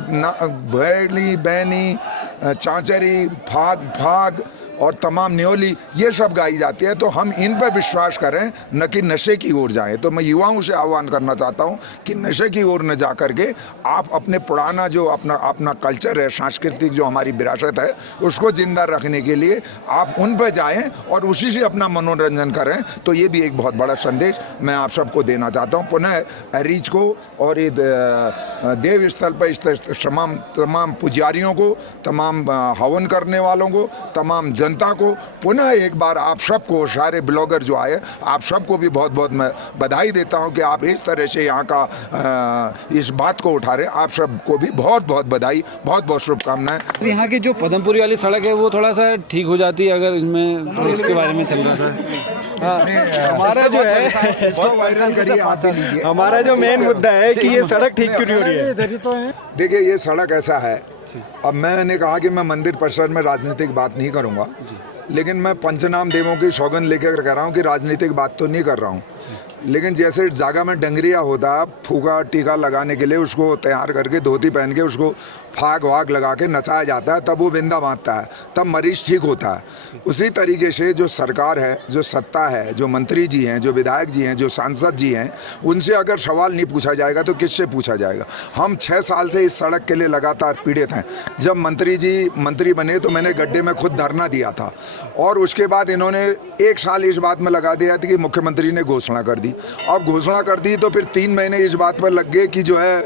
भैली, बैनी, चांचरी, फाग और तमाम न्योली, ये सब गाई जाती है। तो हम इन पर विश्वास करें, न कि नशे की ओर जाएं। तो मैं युवाओं से आह्वान करना चाहता हूं कि नशे की ओर न जा करके आप अपने पुराना जो अपना कल्चर है, सांस्कृतिक जो हमारी विरासत है, उसको जिंदा रखने के लिए आप उन पर जाएं और उसी से अपना मनोरंजन करें। तो ये भी एक बहुत बड़ा संदेश मैं आप सबको देना चाहता हूँ। पुनः रीच को और ये देव स्थल पर इस तमाम पुजारियों को, तमाम हवन करने वालों को, तमाम जनता को पुनः एक बार आप सबको, सारे ब्लॉगर जो आए, आप सबको भी बहुत बहुत मैं बधाई देता हूं कि आप इस तरह से यहाँ का इस बात को उठा रहे हैं। आप सबको भी बहुत बहुत बधाई, बहुत बहुत शुभकामनाएं। यहाँ की जो पदमपुरी वाली सड़क है वो थोड़ा सा ठीक हो जाती है अगर इसमें थोड़ा इसके बारे में चल रहा था। हमारा जो है, हमारा जो मेन मुद्दा है कि ये सड़क ठीक क्यों नहीं हो रही है। देखिए, ये सड़क ऐसा है, अब मैंने कहा कि मैं मंदिर परिसर में राजनीतिक बात नहीं करूंगा, लेकिन मैं पंचनाम देवों की सौगंध लेकर कह रहा हूँ कि राजनीतिक बात तो नहीं कर रहा हूँ। लेकिन जैसे जागा में डंगरिया होता है, फूका टीका लगाने के लिए उसको तैयार करके धोती पहन के उसको फाग वाग लगा के नचाया जाता है, तब वो बिंदा बांधता है, तब मरीज ठीक होता है। उसी तरीके से जो सरकार है, जो सत्ता है, जो मंत्री जी हैं, जो विधायक जी हैं, जो सांसद जी हैं, उनसे अगर सवाल नहीं पूछा जाएगा तो किससे पूछा जाएगा। हम 6 साल से इस सड़क के लिए लगातार पीड़ित हैं। जब मंत्री जी मंत्री बने तो मैंने गड्ढे में खुद धरना दिया था, और उसके बाद इन्होंने 1 साल इस बात में लगा दिया था कि मुख्यमंत्री ने घोषणा कर दी। अब घोषणा कर दी तो फिर 3 महीने इस बात पर लग गए कि जो है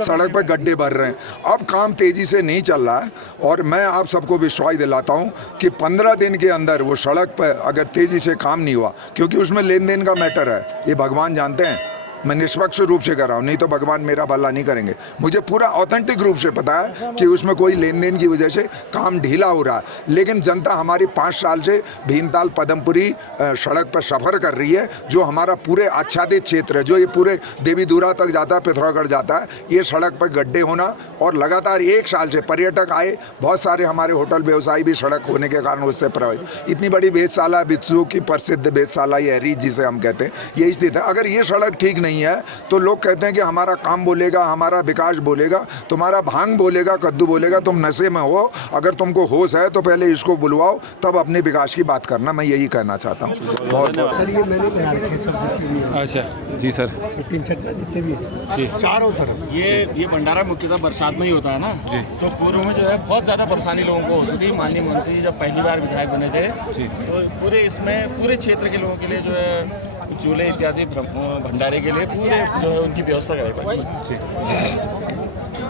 सड़क पर गड्ढे भर रहे हैं। अब काम तेजी से नहीं चल रहा है, और मैं आप सबको विश्वास दिलाता हूं कि 15 दिन के अंदर वो सड़क पर अगर तेजी से काम नहीं हुआ, क्योंकि उसमें लेन देन का मैटर है, ये भगवान जानते हैं, मैं निष्पक्ष रूप से कर रहा हूँ, नहीं तो भगवान मेरा भला नहीं करेंगे। मुझे पूरा ऑथेंटिक रूप से पता है कि उसमें कोई लेन देन की वजह से काम ढीला हो रहा है, लेकिन जनता हमारी 5 साल से भीमताल पदमपुरी सड़क पर सफ़र कर रही है, जो हमारा पूरे आच्छादित क्षेत्र है, जो ये पूरे देवीदूरा तक जाता है, पिथौरागढ़ जाता है, ये सड़क पर गड्ढे होना, और लगातार 1 साल से पर्यटक आए, बहुत सारे हमारे होटल व्यवसायी भी सड़क होने के कारण उससे प्रभावित। इतनी बड़ी वेधशाला, बित्सू की प्रसिद्ध वेधशाला, ये रीच जिसे हम कहते हैं, ये स्थित है। अगर ये सड़क ठीक नहीं है तो लोग कहते हैं कि हमारा काम बोलेगा, हमारा विकास बोलेगा, तुम्हारा भांग बोलेगा, कद्दू बोलेगा, तुम नशे में हो। अगर तुमको होश है तो पहले इसको बुलवाओ, तब अपने विकास की बात करना। मैं यही कहना चाहता हूँ। बहुत सर, ये मैंने बना रखे सब जितने भी। अच्छा जी सर, 3 छत में जितने भी जी, चारों तरफ ये भंडारा मुख्यतः बरसात में ही होता है ना जी। तो पूर्व में जो है बहुत ज़्यादा परेशानी लोगों को होती थी। माननीय मंत्री जब पहली बार विधायक बने थे जी, तो पूरे क्षेत्र के लोगों के लिए जो है चूल्हे इत्यादि भंडारे के लिए पूरे जो है उनकी व्यवस्था करेगा जी।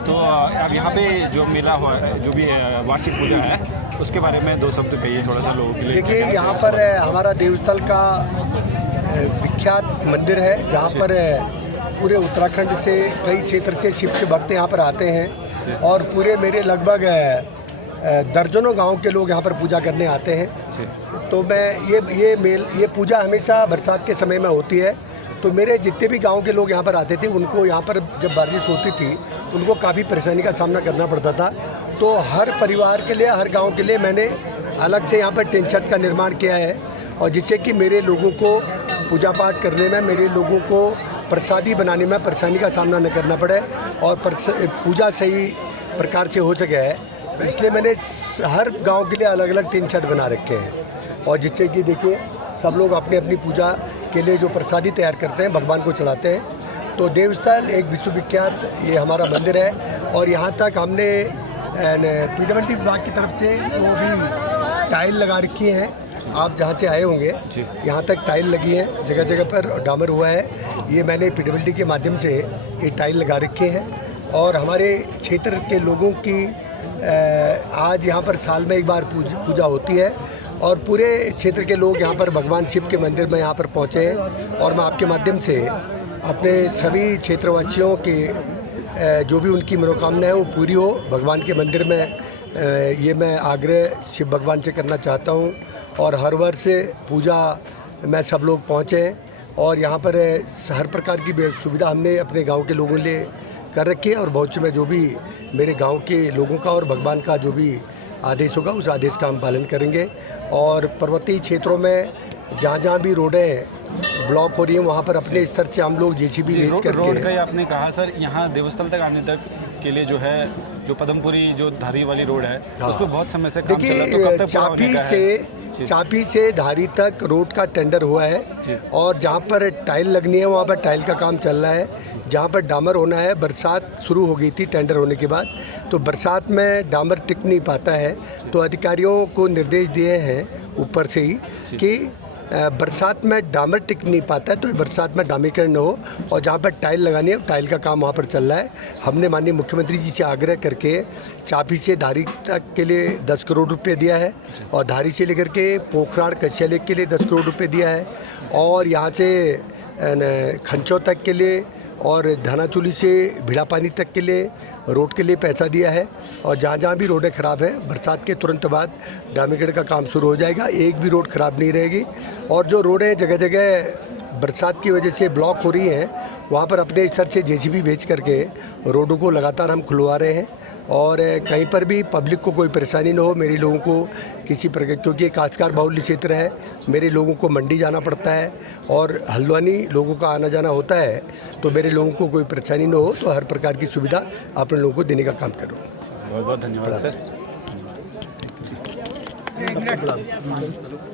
तो अब यहाँ पे जो मेला हुआ है, जो भी वार्षिक पूजा है, उसके बारे में 2 शब्द कहिए थोड़ा सा लोगों के लिए। देखिए, यहाँ पर हमारा देवस्थल का विख्यात मंदिर है, जहाँ पर पूरे उत्तराखंड से कई क्षेत्र से शिव के भक्त यहाँ पर आते हैं, और पूरे मेरे लगभग दर्जनों गांव के लोग यहाँ पर पूजा करने आते हैं। तो मैं ये पूजा हमेशा बरसात के समय में होती है। तो मेरे जितने भी गांव के लोग यहाँ पर आते थे, उनको यहाँ पर जब बारिश होती थी, उनको काफ़ी परेशानी का सामना करना पड़ता था। तो हर परिवार के लिए, हर गांव के लिए मैंने अलग से यहाँ पर टेंट छत का निर्माण किया है, और जिससे कि मेरे लोगों को पूजा पाठ करने में, मेरे लोगों को प्रसादी बनाने में परेशानी का सामना न करना पड़े, और पूजा सही प्रकार से हो सके है। इसलिए मैंने हर गांव के लिए अलग अलग 3 छत बना रखे हैं, और जिससे कि देखिए सब लोग अपनी अपनी पूजा के लिए जो प्रसादी तैयार करते हैं, भगवान को चढ़ाते हैं। तो देवस्थल एक विश्वविख्यात ये हमारा मंदिर है, और यहाँ तक हमने पीडब्ल्यूडी विभाग की तरफ से वो भी टाइल लगा रखी हैं। आप जहाँ से आए होंगे, यहाँ तक टाइल लगी है, जगह जगह पर डामर हुआ है। ये मैंने पीडब्ल्यूडी के माध्यम से ये टाइल लगा रखे हैं, और हमारे क्षेत्र के लोगों की आज यहाँ पर साल में एक बार पूजा होती है, और पूरे क्षेत्र के लोग यहाँ पर भगवान शिव के मंदिर में यहाँ पर पहुँचे हैं। और मैं आपके माध्यम से अपने सभी क्षेत्रवासियों के जो भी उनकी मनोकामना है वो पूरी हो भगवान के मंदिर में, ये मैं आग्रह शिव भगवान से करना चाहता हूँ। और हर वर्ष पूजा में सब लोग पहुँचें, और यहाँ पर हर प्रकार की सुविधा हमने अपने गाँव के लोगों के लिए कर रखी है, और भविष्य में जो भी मेरे गांव के लोगों का और भगवान का जो भी आदेश होगा, उस आदेश का हम पालन करेंगे। और पर्वतीय क्षेत्रों में जहाँ भी रोडें ब्लॉक हो रही हैं, वहाँ पर अपने स्तर से हम लोग जेसीबी भेज करके। रोड का आपने कहा सर, यहाँ देवस्थल तक आने तक के लिए जो है जो पदमपुरी जो धारी वाली रोड है हाँ। उस पर बहुत समय से काम चल रहा है, देखिए तो कब तक पूरा होने का है? चापी से धारी तक रोड का टेंडर हुआ है और जहाँ पर टाइल लगनी है वहाँ पर टाइल का काम चल रहा है। जहाँ पर डामर होना है, बरसात शुरू हो गई थी टेंडर होने के बाद, तो बरसात में डामर टिक नहीं पाता है, तो अधिकारियों को निर्देश दिए हैं ऊपर से ही कि बरसात में डामर टिक नहीं पाता है तो बरसात में डामीकरण न हो, और जहाँ पर टाइल लगानी है टाइल का काम वहाँ पर चल रहा है। हमने माननीय मुख्यमंत्री जी से आग्रह करके चापी से धारी तक के लिए 10 करोड़ रुपए दिया है, और धारी से लेकर के पोखराड़ कच्चा लेक के लिए 10 करोड़ रुपए दिया है, और यहाँ से खंचो तक के लिए और धानाचूली से भिड़ापानी तक के लिए रोड के लिए पैसा दिया है। और जहाँ जहाँ भी रोडें ख़राब हैं, बरसात के तुरंत बाद डामीकरण का काम शुरू हो जाएगा, एक भी रोड ख़राब नहीं रहेगी। और जो रोडें जगह जगह बरसात की वजह से ब्लॉक हो रही हैं, वहाँ पर अपने स्तर से जेसीबी भेज करके रोडों को लगातार हम खुलवा रहे हैं, और कहीं पर भी पब्लिक को कोई परेशानी न हो, मेरे लोगों को किसी प्रकार, क्योंकि काश्तकार बाहुल्य क्षेत्र है, मेरे लोगों को मंडी जाना पड़ता है और हल्द्वानी लोगों का आना जाना होता है, तो मेरे लोगों को कोई परेशानी न हो, तो हर प्रकार की सुविधा अपने लोगों को देने का काम करूँ। बहुत बहुत धन्यवाद सर।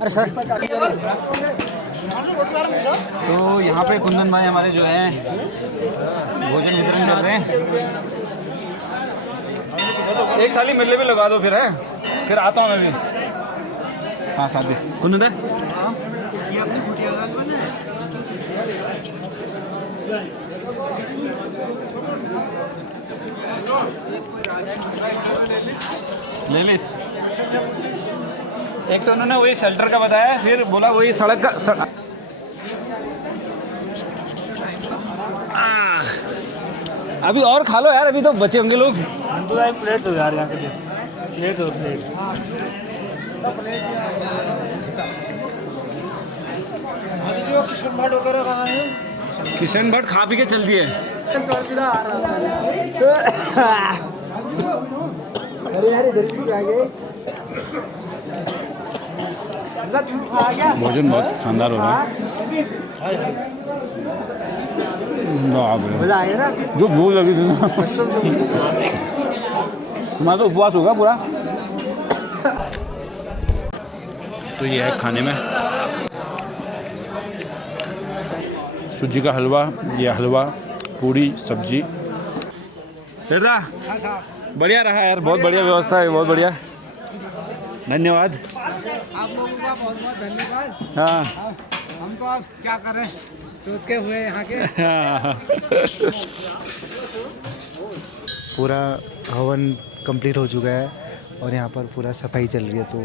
अरे सर, तो यहाँ पे कुंदन भाई हमारे जो है भोजन वितरण कर रहे हैं। एक थाली मेरे लिए भी लगा दो फिर आता हूँ मैं भी साथ साथ। कुंदन दे ले लिस। एक तो उन्होंने वही शेल्टर का बताया, फिर बोला वही सड़क का अभी और खा लो यार, अभी तो बचे होंगे लोग। प्लेट दो यार, यहाँ के प्लेट दो प्लेट। किशन भट्ट वगैरह कहाँ है? किशन भट्ट खा पी के चल दिए। भोजन बहुत शानदार हो रहा है। जो भूख लगी थी ना, तुम्हारा तो उपवास होगा पूरा। तो ये है खाने में सूजी का हलवा, ये हलवा, पूरी, सब्जी। सेठा बढ़िया रहा यार, बहुत बढ़िया व्यवस्था है, बहुत बढ़िया, धन्यवाद। आप लोगों का बहुत बहुत धन्यवाद। हाँ, हम तो आप क्या करें, सोच के हुए यहाँ के। पूरा हवन कंप्लीट हो चुका है और यहाँ पर पूरा सफाई चल रही है, तो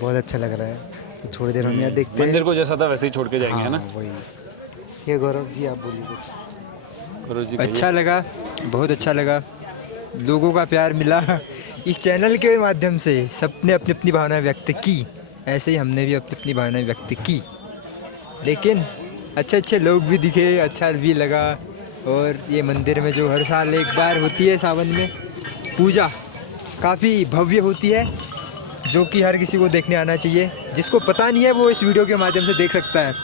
बहुत अच्छा लग रहा है। तो थोड़ी देर हम यहाँ देखते हैं, मंदिर को जैसा था वैसे ही छोड़ के जाएंगे, है ना? वही। ये गौरव जी आप बोलिए कुछ। गौरव जी अच्छा लगा, बहुत अच्छा लगा, लोगों का प्यार मिला। इस चैनल के माध्यम से सबने अपनी अपनी भावनाएं व्यक्त की, ऐसे ही हमने भी अपनी अपनी भावनाएं व्यक्त की, लेकिन अच्छे अच्छे लोग भी दिखे, अच्छा भी लगा। और ये मंदिर में जो हर साल एक बार होती है सावन में पूजा, काफ़ी भव्य होती है, जो कि हर किसी को देखने आना चाहिए। जिसको पता नहीं है वो इस वीडियो के माध्यम से देख सकता है।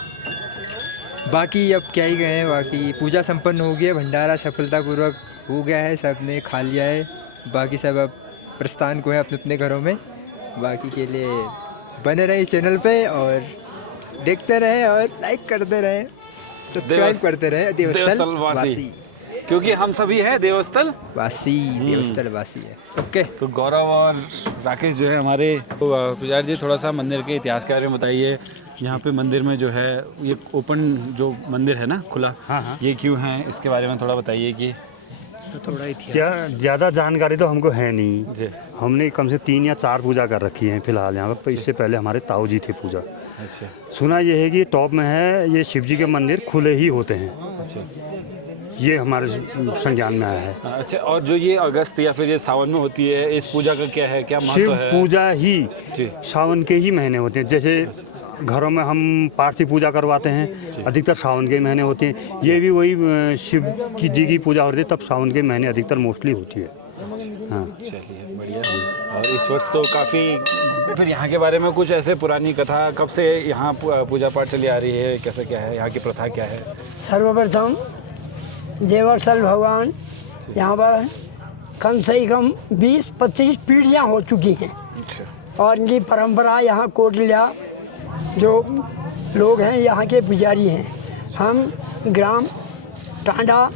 बाकी अब क्या ही गए हैं, बाकी पूजा संपन्न हो गई है, भंडारा सफलतापूर्वक हो गया है, सब ने खा लिया है, बाकी सब अब प्रस्थान को है अपने अपने घरों में। बाकी के लिए बने रहे इस चैनल पे और देखते रहे और लाइक करते रहे, सब्सक्राइब करते रहे। देवस्थल वासी, क्योंकि हम सभी हैं देवस्थल वासी, देवस्थल वासी है। ओके, तो गौरव और राकेश जो है हमारे। तो पुजारी जी थोड़ा सा मंदिर के इतिहास के बारे में बताइए। यहाँ पे मंदिर में जो है ये ओपन जो मंदिर है ना, खुला, हाँ, ये क्यों है, इसके बारे में थोड़ा बताइए कि इसका थोड़ा इतिहास। क्या ज़्यादा जानकारी तो हमको है नहीं जी। हमने कम से 3 या 4 पूजा कर रखी है फिलहाल यहाँ पर। इससे पहले हमारे ताऊ जी थे पूजा। अच्छा। सुना ये है कि टॉप में है, ये शिव जी के मंदिर खुले ही होते हैं। अच्छा, ये हमारे संज्ञान में आया है। अच्छा, और जो ये अगस्त या फिर ये सावन में होती है, इस पूजा का क्या है, क्या महत्व शिव है? पूजा ही सावन के ही महीने होते हैं। जैसे घरों में हम पार्थिव पूजा करवाते हैं, अधिकतर सावन के महीने होते हैं। ये भी वही शिव की जी की पूजा होती है, तब सावन के महीने अधिकतर मोस्टली होती है। हाँ, चलिए बढ़िया। और इस वर्ष तो काफ़ी, फिर यहाँ के बारे में कुछ ऐसे पुरानी कथा, कब से यहाँ पूजा पाठ चली आ रही है, कैसे क्या है, यहाँ की प्रथा क्या है? सर्वप्रथम देवस्थल भगवान यहाँ पर कम से कम 20-25 पीढ़ियाँ हो चुकी हैं। और इनकी परंपरा यहाँ कोटलिया जो लोग हैं यहाँ के पुजारी हैं। हम ग्राम टांडा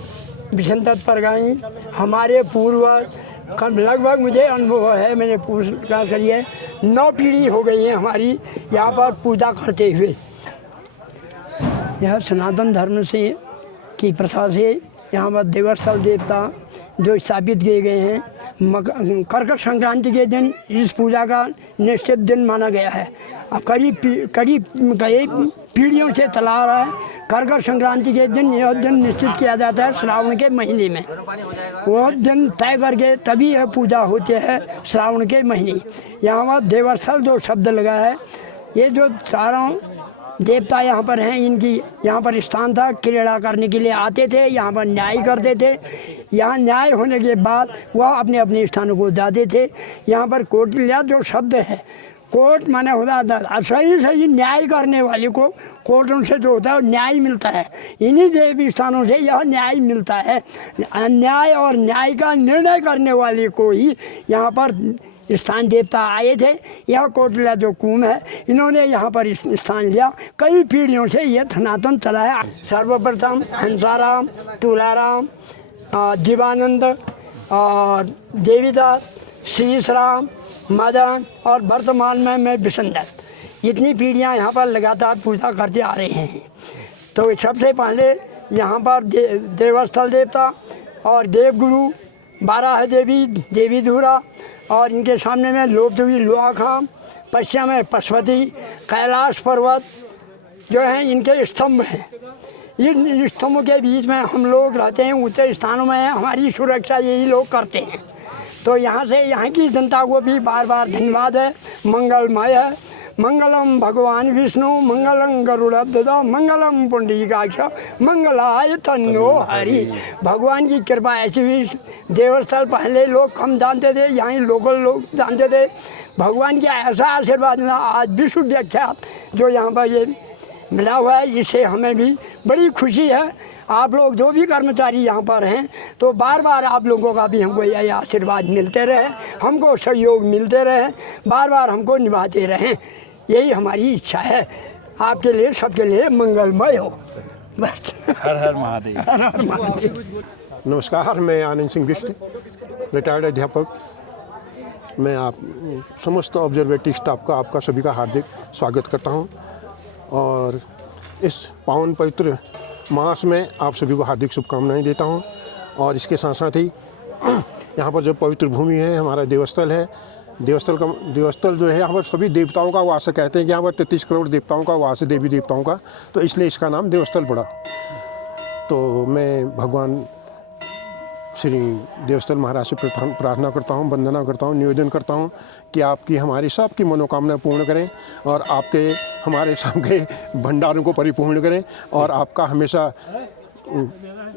बिशनदत्त परगाई हमारे पूर्वज लगभग मुझे अनुभव है, मैंने पूछा करिए 9 पीढ़ी हो गई है हमारी यहाँ पर पूजा करते हुए। यह सनातन धर्म से की प्रथा से यहाँ पर देवस्थल देवता जो स्थापित किए गए हैं। कर्कट संक्रांति के दिन इस पूजा का निश्चित दिन माना गया है। अब कई पीढ़ियों से चला आ रहा है। कर्कट संक्रांति के दिन यह दिन निश्चित किया जाता है श्रावण के महीने में। वह दिन तय करके तभी यह पूजा होती है श्रावण के महीने। यहाँ पर देवस्थल जो शब्द लगा है, ये जो चारों देवता यहाँ पर हैं, इनकी यहाँ पर स्थान था। क्रीड़ा करने के लिए आते थे, यहाँ पर न्याय करते थे। यहाँ न्याय होने के बाद वह अपने अपने स्थानों को जाते थे। यहाँ पर कोटलिया जो शब्द है, कोर्ट माने होता था सही न्याय करने वाले को कोर्टों से जो होता है न्याय मिलता है। इन्हीं देवी स्थानों से यह न्याय मिलता है। अन्याय और न्याय का निर्णय करने वाले को ही यहाँ पर स्थान देवता आए थे। यह कोटलिया जो कुम है, इन्होंने यहाँ पर स्थान लिया। कई पीढ़ियों से यह सनातन चला है। सर्वप्रथम हंसाराम, तुलाराम, जीवानंद और देवीदास, शीशराम, मदन और वर्तमान में मैं बिशनदत्त, इतनी पीढ़ियाँ यहाँ पर लगातार पूजा करते आ रहे हैं। तो सबसे पहले यहाँ पर देवस्थल देवता और देवगुरु 12 देवी, देवी धुरा और इनके सामने में लोकदेवी लोहाखाम, पश्चिम में पशुपति, कैलाश पर्वत जो हैं इनके स्तंभ हैं। इन स्तंभों के बीच में हम लोग रहते हैं, ऊंचे स्थानों में हमारी सुरक्षा यही लोग करते हैं। तो यहाँ से यहाँ की जनता को भी बार बार धन्यवाद है। मंगलमय है। मंगलम भगवान विष्णु, मंगलम गरुड़ध्वज, मंगलम पुंडरीकाक्ष, मंगलाय तन्नो हरि। भगवान की कृपा ऐसी हुई। देवस्थल पहले लोग कम जानते थे, यहाँ लोकल लोग जानते थे। भगवान की ऐसा आशीर्वाद मिला, आज विश्व विख्यात जो यहाँ पर ये मिला हुआ है, इससे हमें भी बड़ी खुशी है। आप लोग जो भी कर्मचारी यहाँ पर हैं, तो बार बार आप लोगों का भी हमको यह आशीर्वाद मिलते रहे, हमको सहयोग मिलते रहे, बार बार हमको निभाते रहें, यही हमारी इच्छा है। आपके लिए, सबके लिए मंगलमय हो। बस। हर हर महादेव। हर हर महादेव। नमस्कार, मैं आनंद सिंह बिष्ट, रिटायर्ड अध्यापक। मैं आप समस्त ऑब्जर्वेटिव स्टाफ का, आपका सभी का हार्दिक स्वागत करता हूं और इस पावन पवित्र मास में आप सभी को हार्दिक शुभकामनाएं देता हूं। और इसके साथ साथ ही यहाँ पर जो पवित्र भूमि है, हमारा देवस्थल है। देवस्थल जो है, यहाँ पर सभी देवताओं का वास, कहते हैं कि यहाँ पर 33 करोड़ देवताओं का वास है, देवी देवताओं का, तो इसलिए इसका नाम देवस्थल पड़ा। तो मैं भगवान श्री देवस्थल महाराज से प्रार्थना करता हूँ, वंदना करता हूँ, निवेदन करता हूँ कि आपकी हमारी सबकी मनोकामना पूर्ण करें और आपके हमारे सबके भंडारों को परिपूर्ण करें और आपका हमेशा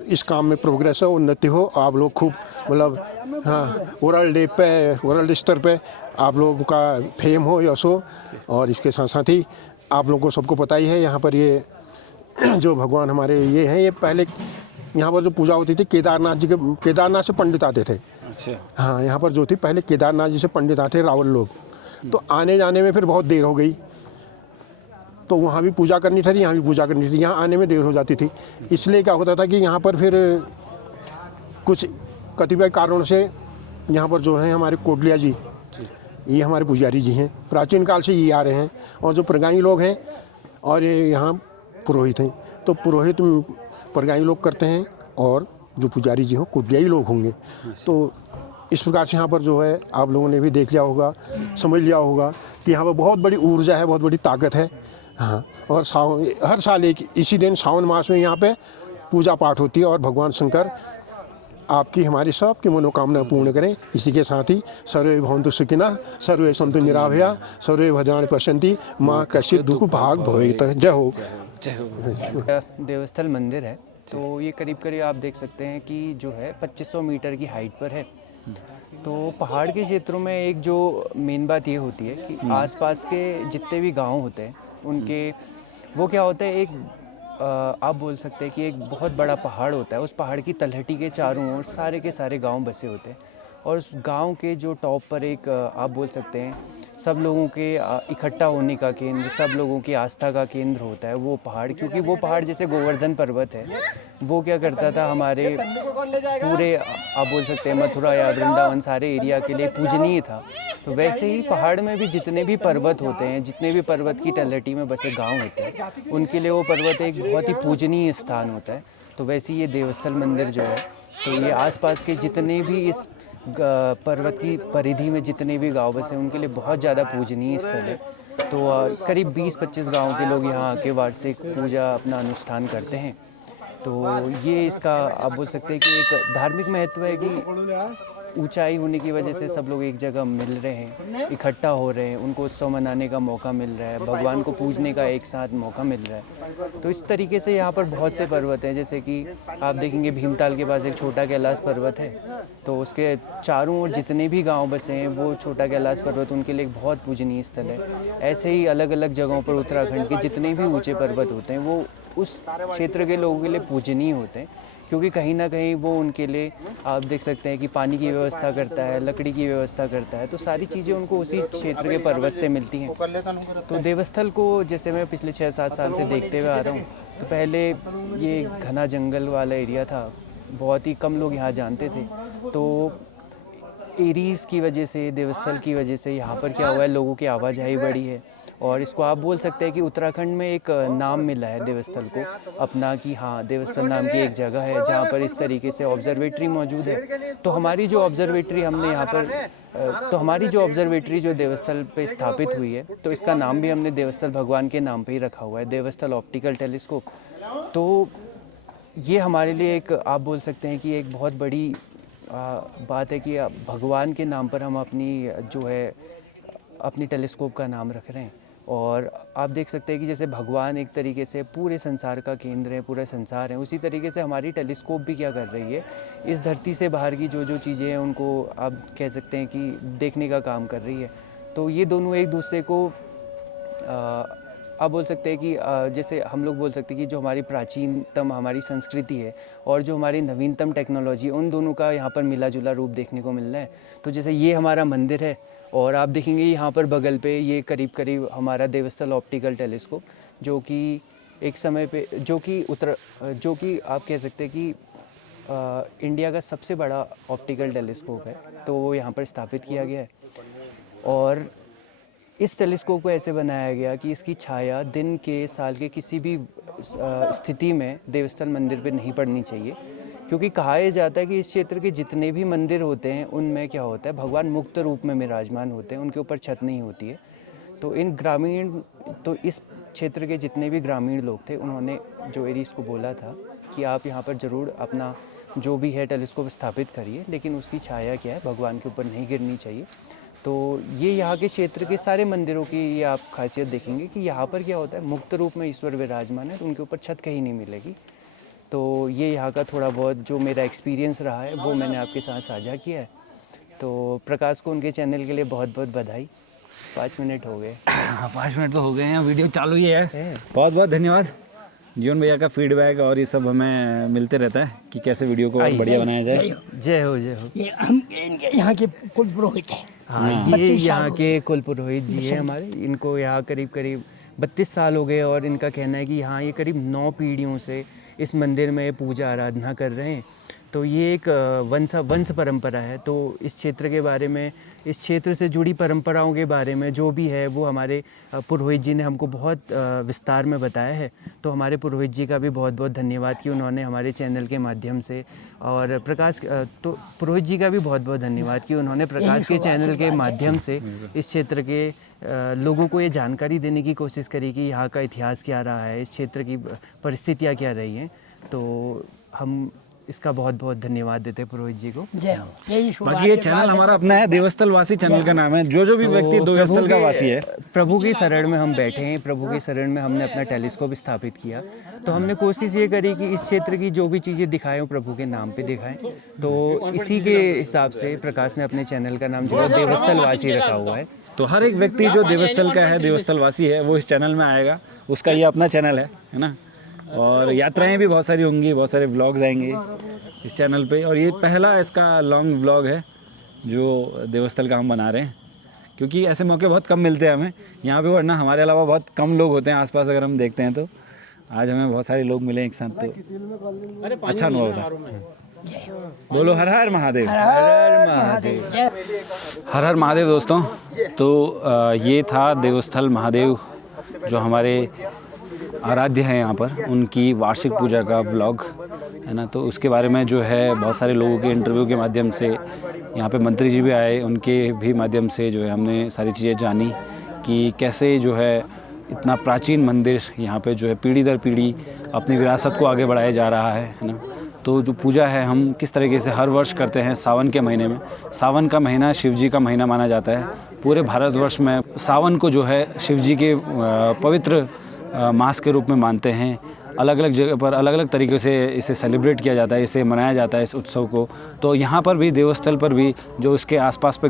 इस काम में प्रोग्रेस हो, उन्नति हो। आप लोग खूब मतलब हाँ वर्ल्ड स्तर पे आप लोगों का फेम हो, यश हो। और इसके साथ साथ ही आप लोगों को सबको पता ही है, यहाँ पर ये जो भगवान हमारे ये हैं, ये पहले यहाँ पर जो पूजा होती थी केदारनाथ से पंडित आते थे। अच्छा। हाँ, यहाँ पर जो थी पहले केदारनाथ जी से पंडित आते रावल लोग, तो आने जाने में फिर बहुत देर हो गई, तो वहाँ भी पूजा करनी थी, यहाँ भी पूजा करनी थी, यहाँ आने में देर हो जाती थी। इसलिए क्या होता था कि यहाँ पर फिर कुछ कतिपय कारणों से यहाँ पर जो है हमारे कोटलिया जी, ये हमारे पुजारी जी हैं, प्राचीन काल से ये आ रहे हैं। और जो परगाई लोग हैं और ये यहाँ पुरोहित हैं, तो पुरोहित परगाई लोग करते हैं और जो पुजारी जी हो कोटलियाई लोग होंगे। तो इस प्रकार से यहाँ पर जो है आप लोगों ने भी देख लिया होगा, समझ लिया होगा कि यहाँ पर बहुत बड़ी ऊर्जा है, बहुत बड़ी ताकत है। हाँ, और हर साल एक इसी दिन सावन मास में यहाँ पे पूजा पाठ होती है और भगवान शंकर आपकी हमारी सब की मनोकामना पूर्ण करें। इसी के साथ ही सर्वे भवन्तु सुखिनः, सर्वे सन्तु निरामया, सर्वे भद्राणि पश्यन्ति, माँ कश्चित् दुःख भाग् भवेत्। जय हो। देवस्थल मंदिर है, तो ये करीब करीब आप देख सकते हैं कि जो है 2500 मीटर की हाइट पर है। तो पहाड़ के क्षेत्रों में एक जो मेन बात ये होती है कि आसपास के जितने भी गांव होते हैं उनके वो क्या होता है, एक आप बोल सकते हैं कि एक बहुत बड़ा पहाड़ होता है। उस पहाड़ की तलहटी के चारों ओर सारे के सारे गांव बसे होते हैं और उस गांव के जो टॉप पर एक आप बोल सकते हैं सब लोगों के इकट्ठा होने का केंद्र, सब लोगों की आस्था का केंद्र होता है वो पहाड़। क्योंकि वो पहाड़ जैसे गोवर्धन पर्वत है, वो क्या करता था हमारे पूरे आप बोल सकते हैं मथुरा या वृंदावन सारे एरिया के लिए पूजनीय था। तो वैसे ही पहाड़ में भी जितने भी पर्वत होते हैं, जितने भी पर्वत की तलहटी में बसे गांव होते हैं, उनके लिए वो पर्वत एक बहुत ही पूजनीय स्थान होता है। तो वैसे ही ये देवस्थल मंदिर जो है, तो ये आसपास के जितने भी इस पर्वत की परिधि में जितने भी गांव बसे उनके लिए बहुत ज़्यादा पूजनीय स्थल है। तो करीब 20-25 गाँव के लोग यहाँ आके वार्षिक पूजा अपना अनुष्ठान करते हैं। तो ये इसका आप बोल सकते हैं कि एक धार्मिक महत्व है कि ऊंचाई होने की वजह से सब लोग एक जगह मिल रहे हैं, इकट्ठा हो रहे हैं, उनको उत्सव मनाने का मौका मिल रहा है, भगवान को पूजने का एक साथ मौका मिल रहा है। तो इस तरीके से यहाँ पर बहुत से पर्वत हैं, जैसे कि आप देखेंगे भीमताल के पास एक छोटा कैलाश पर्वत है, तो उसके चारों ओर जितने भी गांव बसे हैं वो छोटा कैलाश पर्वत उनके लिए एक बहुत पूजनीय स्थल है। ऐसे ही अलग अलग जगहों पर उत्तराखंड के जितने भी ऊँचे पर्वत होते हैं वो उस क्षेत्र के लोगों के लिए पूजनीय होते हैं, क्योंकि कहीं ना कहीं वो उनके लिए आप देख सकते हैं कि पानी की व्यवस्था करता है, लकड़ी की व्यवस्था करता है, तो सारी चीज़ें उनको उसी क्षेत्र के पर्वत से मिलती हैं। तो देवस्थल को जैसे मैं पिछले 6-7 साल से देखते हुए आ रहा हूँ, तो पहले ये घना जंगल वाला एरिया था, बहुत ही कम लोग यहाँ जानते थे। तो एरीज़ की वजह से, देवस्थल की वजह से यहाँ पर क्या हुआ है, लोगों की आवाजाही बढ़ी है और इसको आप बोल सकते हैं कि उत्तराखंड में एक नाम मिला है देवस्थल को अपना, कि हाँ देवस्थल नाम की एक जगह है जहाँ पर इस तरीके से ऑब्जर्वेटरी मौजूद है। तो हमारी जो ऑब्जर्वेटरी हमने यहाँ पर हमारी जो ऑब्जर्वेटरी जो देवस्थल पे स्थापित हुई है, तो इसका नाम भी हमने देवस्थल भगवान के नाम पे ही रखा हुआ है, देवस्थल ऑप्टिकल टेलीस्कोप। तो ये हमारे लिए एक आप बोल सकते हैं कि एक बहुत बड़ी बात है कि भगवान के नाम पर हम अपनी जो है अपनी टेलीस्कोप का नाम रख रहे हैं। और आप देख सकते हैं कि जैसे भगवान एक तरीके से पूरे संसार का केंद्र है, पूरा संसार है, उसी तरीके से हमारी टेलीस्कोप भी क्या कर रही है, इस धरती से बाहर की जो चीज़ें हैं उनको आप कह सकते हैं कि देखने का काम कर रही है। तो ये दोनों एक दूसरे को आप बोल सकते हैं कि जैसे हम लोग बोल सकते हैं कि जो हमारी प्राचीनतम हमारी संस्कृति है और जो हमारी नवीनतम टेक्नोलॉजी है, उन दोनों का यहाँ पर मिला जुला रूप देखने को मिल रहा है। तो जैसे ये हमारा मंदिर है और आप देखेंगे यहाँ पर बगल पे ये करीब करीब हमारा देवस्थल ऑप्टिकल टेलीस्कोप, जो कि एक समय पे जो कि आप कह सकते हैं कि इंडिया का सबसे बड़ा ऑप्टिकल टेलीस्कोप है, तो वो यहाँ पर स्थापित किया गया है। और इस टेलीस्कोप को ऐसे बनाया गया कि इसकी छाया दिन के साल के किसी भी स्थिति में देवस्थल मंदिर पे नहीं पड़नी चाहिए, क्योंकि कहा यह जाता है कि इस क्षेत्र के जितने भी मंदिर होते हैं उनमें क्या होता है, भगवान मुक्त रूप में विराजमान होते हैं, उनके ऊपर छत नहीं होती है। तो इस क्षेत्र के जितने भी ग्रामीण लोग थे उन्होंने जो एरीज को बोला था कि आप यहाँ पर ज़रूर अपना जो भी है टेलीस्कोप स्थापित करिए, लेकिन उसकी छाया क्या है भगवान के ऊपर नहीं गिरनी चाहिए। तो ये यहाँ के क्षेत्र के सारे मंदिरों की ये आप खासियत देखेंगे कि यहाँ पर क्या होता है, मुक्त रूप में ईश्वर विराजमान है, तो उनके ऊपर छत कहीं नहीं मिलेगी। तो ये यहाँ का थोड़ा बहुत जो मेरा एक्सपीरियंस रहा है वो मैंने आपके साथ साझा किया है। तो प्रकाश को उनके चैनल के लिए बहुत बहुत बधाई। 5 मिनट हो गए। 5 मिनट तो हो गए हैं, वीडियो चालू ही है। बहुत बहुत धन्यवाद। जीवन भैया का फीडबैक और ये सब हमें मिलते रहता है कि कैसे वीडियो को बढ़िया बनाया जाए। जय हो जय हो। ये हम इनके यहाँ के कुल पुरोहित हैं। हाँ, ये यहाँ के कुल पुरोहित जी हैं हमारे। इनको यहाँ करीब करीब 32 साल हो गए और इनका कहना है कि यहाँ ये करीब 9 पीढ़ियों से इस मंदिर में पूजा आराधना कर रहे हैं। तो ये एक वंश परंपरा है। तो इस क्षेत्र के बारे में, इस क्षेत्र से जुड़ी परंपराओं के बारे में जो भी है वो हमारे पुरोहित जी ने हमको बहुत विस्तार में बताया है। तो हमारे पुरोहित जी का भी बहुत बहुत धन्यवाद कि उन्होंने हमारे चैनल के माध्यम से, और प्रकाश तो पुरोहित जी का भी बहुत बहुत धन्यवाद कि उन्होंने प्रकाश के चैनल के माध्यम से इस क्षेत्र के लोगों को ये जानकारी देने की कोशिश करी कि यहाँ का इतिहास क्या रहा है, इस क्षेत्र की परिस्थितियाँ क्या रही हैं। तो हम इसका बहुत बहुत धन्यवाद देते हैं पुरोहित जी को। जय हो। बाकी ये चैनल हमारा अपना है, देवस्थल वासी चैनल का नाम है। जो भी व्यक्ति देवस्थल का वासी है, प्रभु की शरण में हम बैठे हैं, प्रभु की शरण में हमने अपना टेलीस्कोप स्थापित किया। तो हमने कोशिश ये करी कि इस क्षेत्र की जो भी चीज़ें दिखाएं वो प्रभु के नाम पे दिखाएं। तो इसी के हिसाब से प्रकाश ने अपने चैनल का नाम जो है देवस्थल वासी रखा हुआ है। तो हर एक व्यक्ति जो देवस्थल का है, देवस्थल वासी है, वो इस चैनल में आएगा। उसका ये अपना चैनल है ना। और यात्राएं भी बहुत सारी होंगी, बहुत सारे व्लॉग्स आएंगे इस चैनल पे। और ये पहला इसका लॉन्ग व्लॉग है जो देवस्थल का हम बना रहे हैं, क्योंकि ऐसे मौके बहुत कम मिलते हैं हमें यहाँ पे, वरना हमारे अलावा बहुत कम लोग होते हैं आसपास अगर हम देखते हैं तो। आज हमें बहुत सारे लोग मिले एक साथ, तो अच्छा अनुभव था। बोलो हर हर महादेव, हर हर महादेव, हर हर महादेव। दोस्तों, तो ये था देवस्थल महादेव जो हमारे आराध्य हैं यहाँ पर, उनकी वार्षिक पूजा का व्लॉग है ना। तो उसके बारे में जो है बहुत सारे लोगों के इंटरव्यू के माध्यम से, यहाँ पे मंत्री जी भी आए, उनके भी माध्यम से जो है हमने सारी चीज़ें जानी कि कैसे जो है इतना प्राचीन मंदिर यहाँ पे जो है पीढ़ी दर पीढ़ी अपनी विरासत को आगे बढ़ाया जा रहा है ना। तो जो पूजा है हम किस तरीके से हर वर्ष करते हैं सावन के महीने में। सावन का महीना शिव जी का महीना माना जाता है। पूरे भारतवर्ष में सावन को जो है शिव जी के पवित्र मास के रूप में मानते हैं। अलग अलग जगह पर अलग अलग तरीके से इसे सेलिब्रेट किया जाता है, इसे मनाया जाता है इस उत्सव को। तो यहाँ पर भी देवस्थल पर भी जो उसके आसपास पे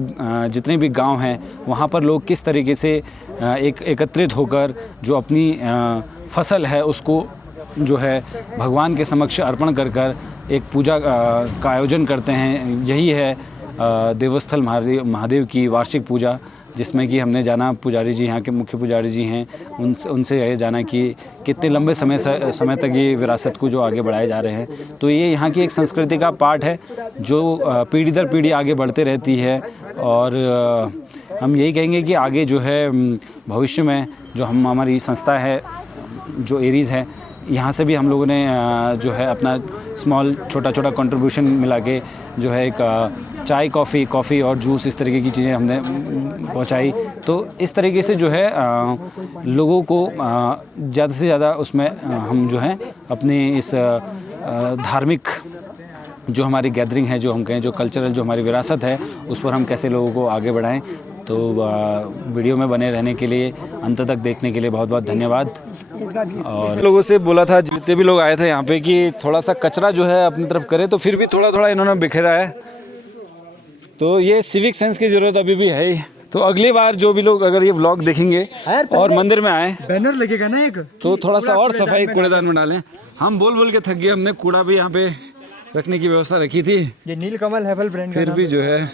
जितने भी गांव हैं वहाँ पर लोग किस तरीके से एकत्रित होकर जो अपनी फसल है उसको जो है भगवान के समक्ष अर्पण कर कर एक पूजा का आयोजन करते हैं। यही है देवस्थल महादेव की वार्षिक पूजा, जिसमें कि हमने जाना, पुजारी जी यहाँ के मुख्य पुजारी जी हैं, उनसे यह जाना कि कितने लंबे समय तक ये विरासत को जो आगे बढ़ाए जा रहे हैं। तो ये यहाँ की एक संस्कृति का पार्ट है जो पीढ़ी दर पीढ़ी आगे बढ़ते रहती है। और हम यही कहेंगे कि आगे जो है भविष्य में जो हमारी संस्था है जो एरीज़ है, यहाँ से भी हम लोगों ने जो है अपना छोटा कंट्रीब्यूशन मिला के जो है एक चाय कॉफ़ी और जूस इस तरीके की चीज़ें हमने पहुँचाई। तो इस तरीके से जो है लोगों को ज़्यादा से ज़्यादा उसमें हम जो है अपनी इस धार्मिक जो हमारी गैदरिंग है, जो हम कहें जो कल्चरल जो हमारी विरासत है, उस पर हम कैसे लोगों को आगे बढ़ाएं। तो वीडियो में बने रहने के लिए, अंत तक देखने के लिए बहुत बहुत धन्यवाद। और लोगों से बोला था जितने भी लोग आए थे यहाँ पे कि थोड़ा सा कचरा जो है अपनी तरफ करें, तो फिर भी थोड़ा इन्होंने बिखेरा है। तो ये सिविक सेंस की ज़रूरत अभी भी है ही। तो अगली बार जो भी लोग अगर ये व्लॉग देखेंगे और मंदिर में आए, बैनर लगेगा ना एक, तो थोड़ा सा और सफाई कूड़ेदान में डालें। हम बोल के थक गए, हमने कूड़ा भी यहाँ पे रखने की व्यवस्था रखी थी, ये नीलकमल हेवल ब्रांड फिर भी जो है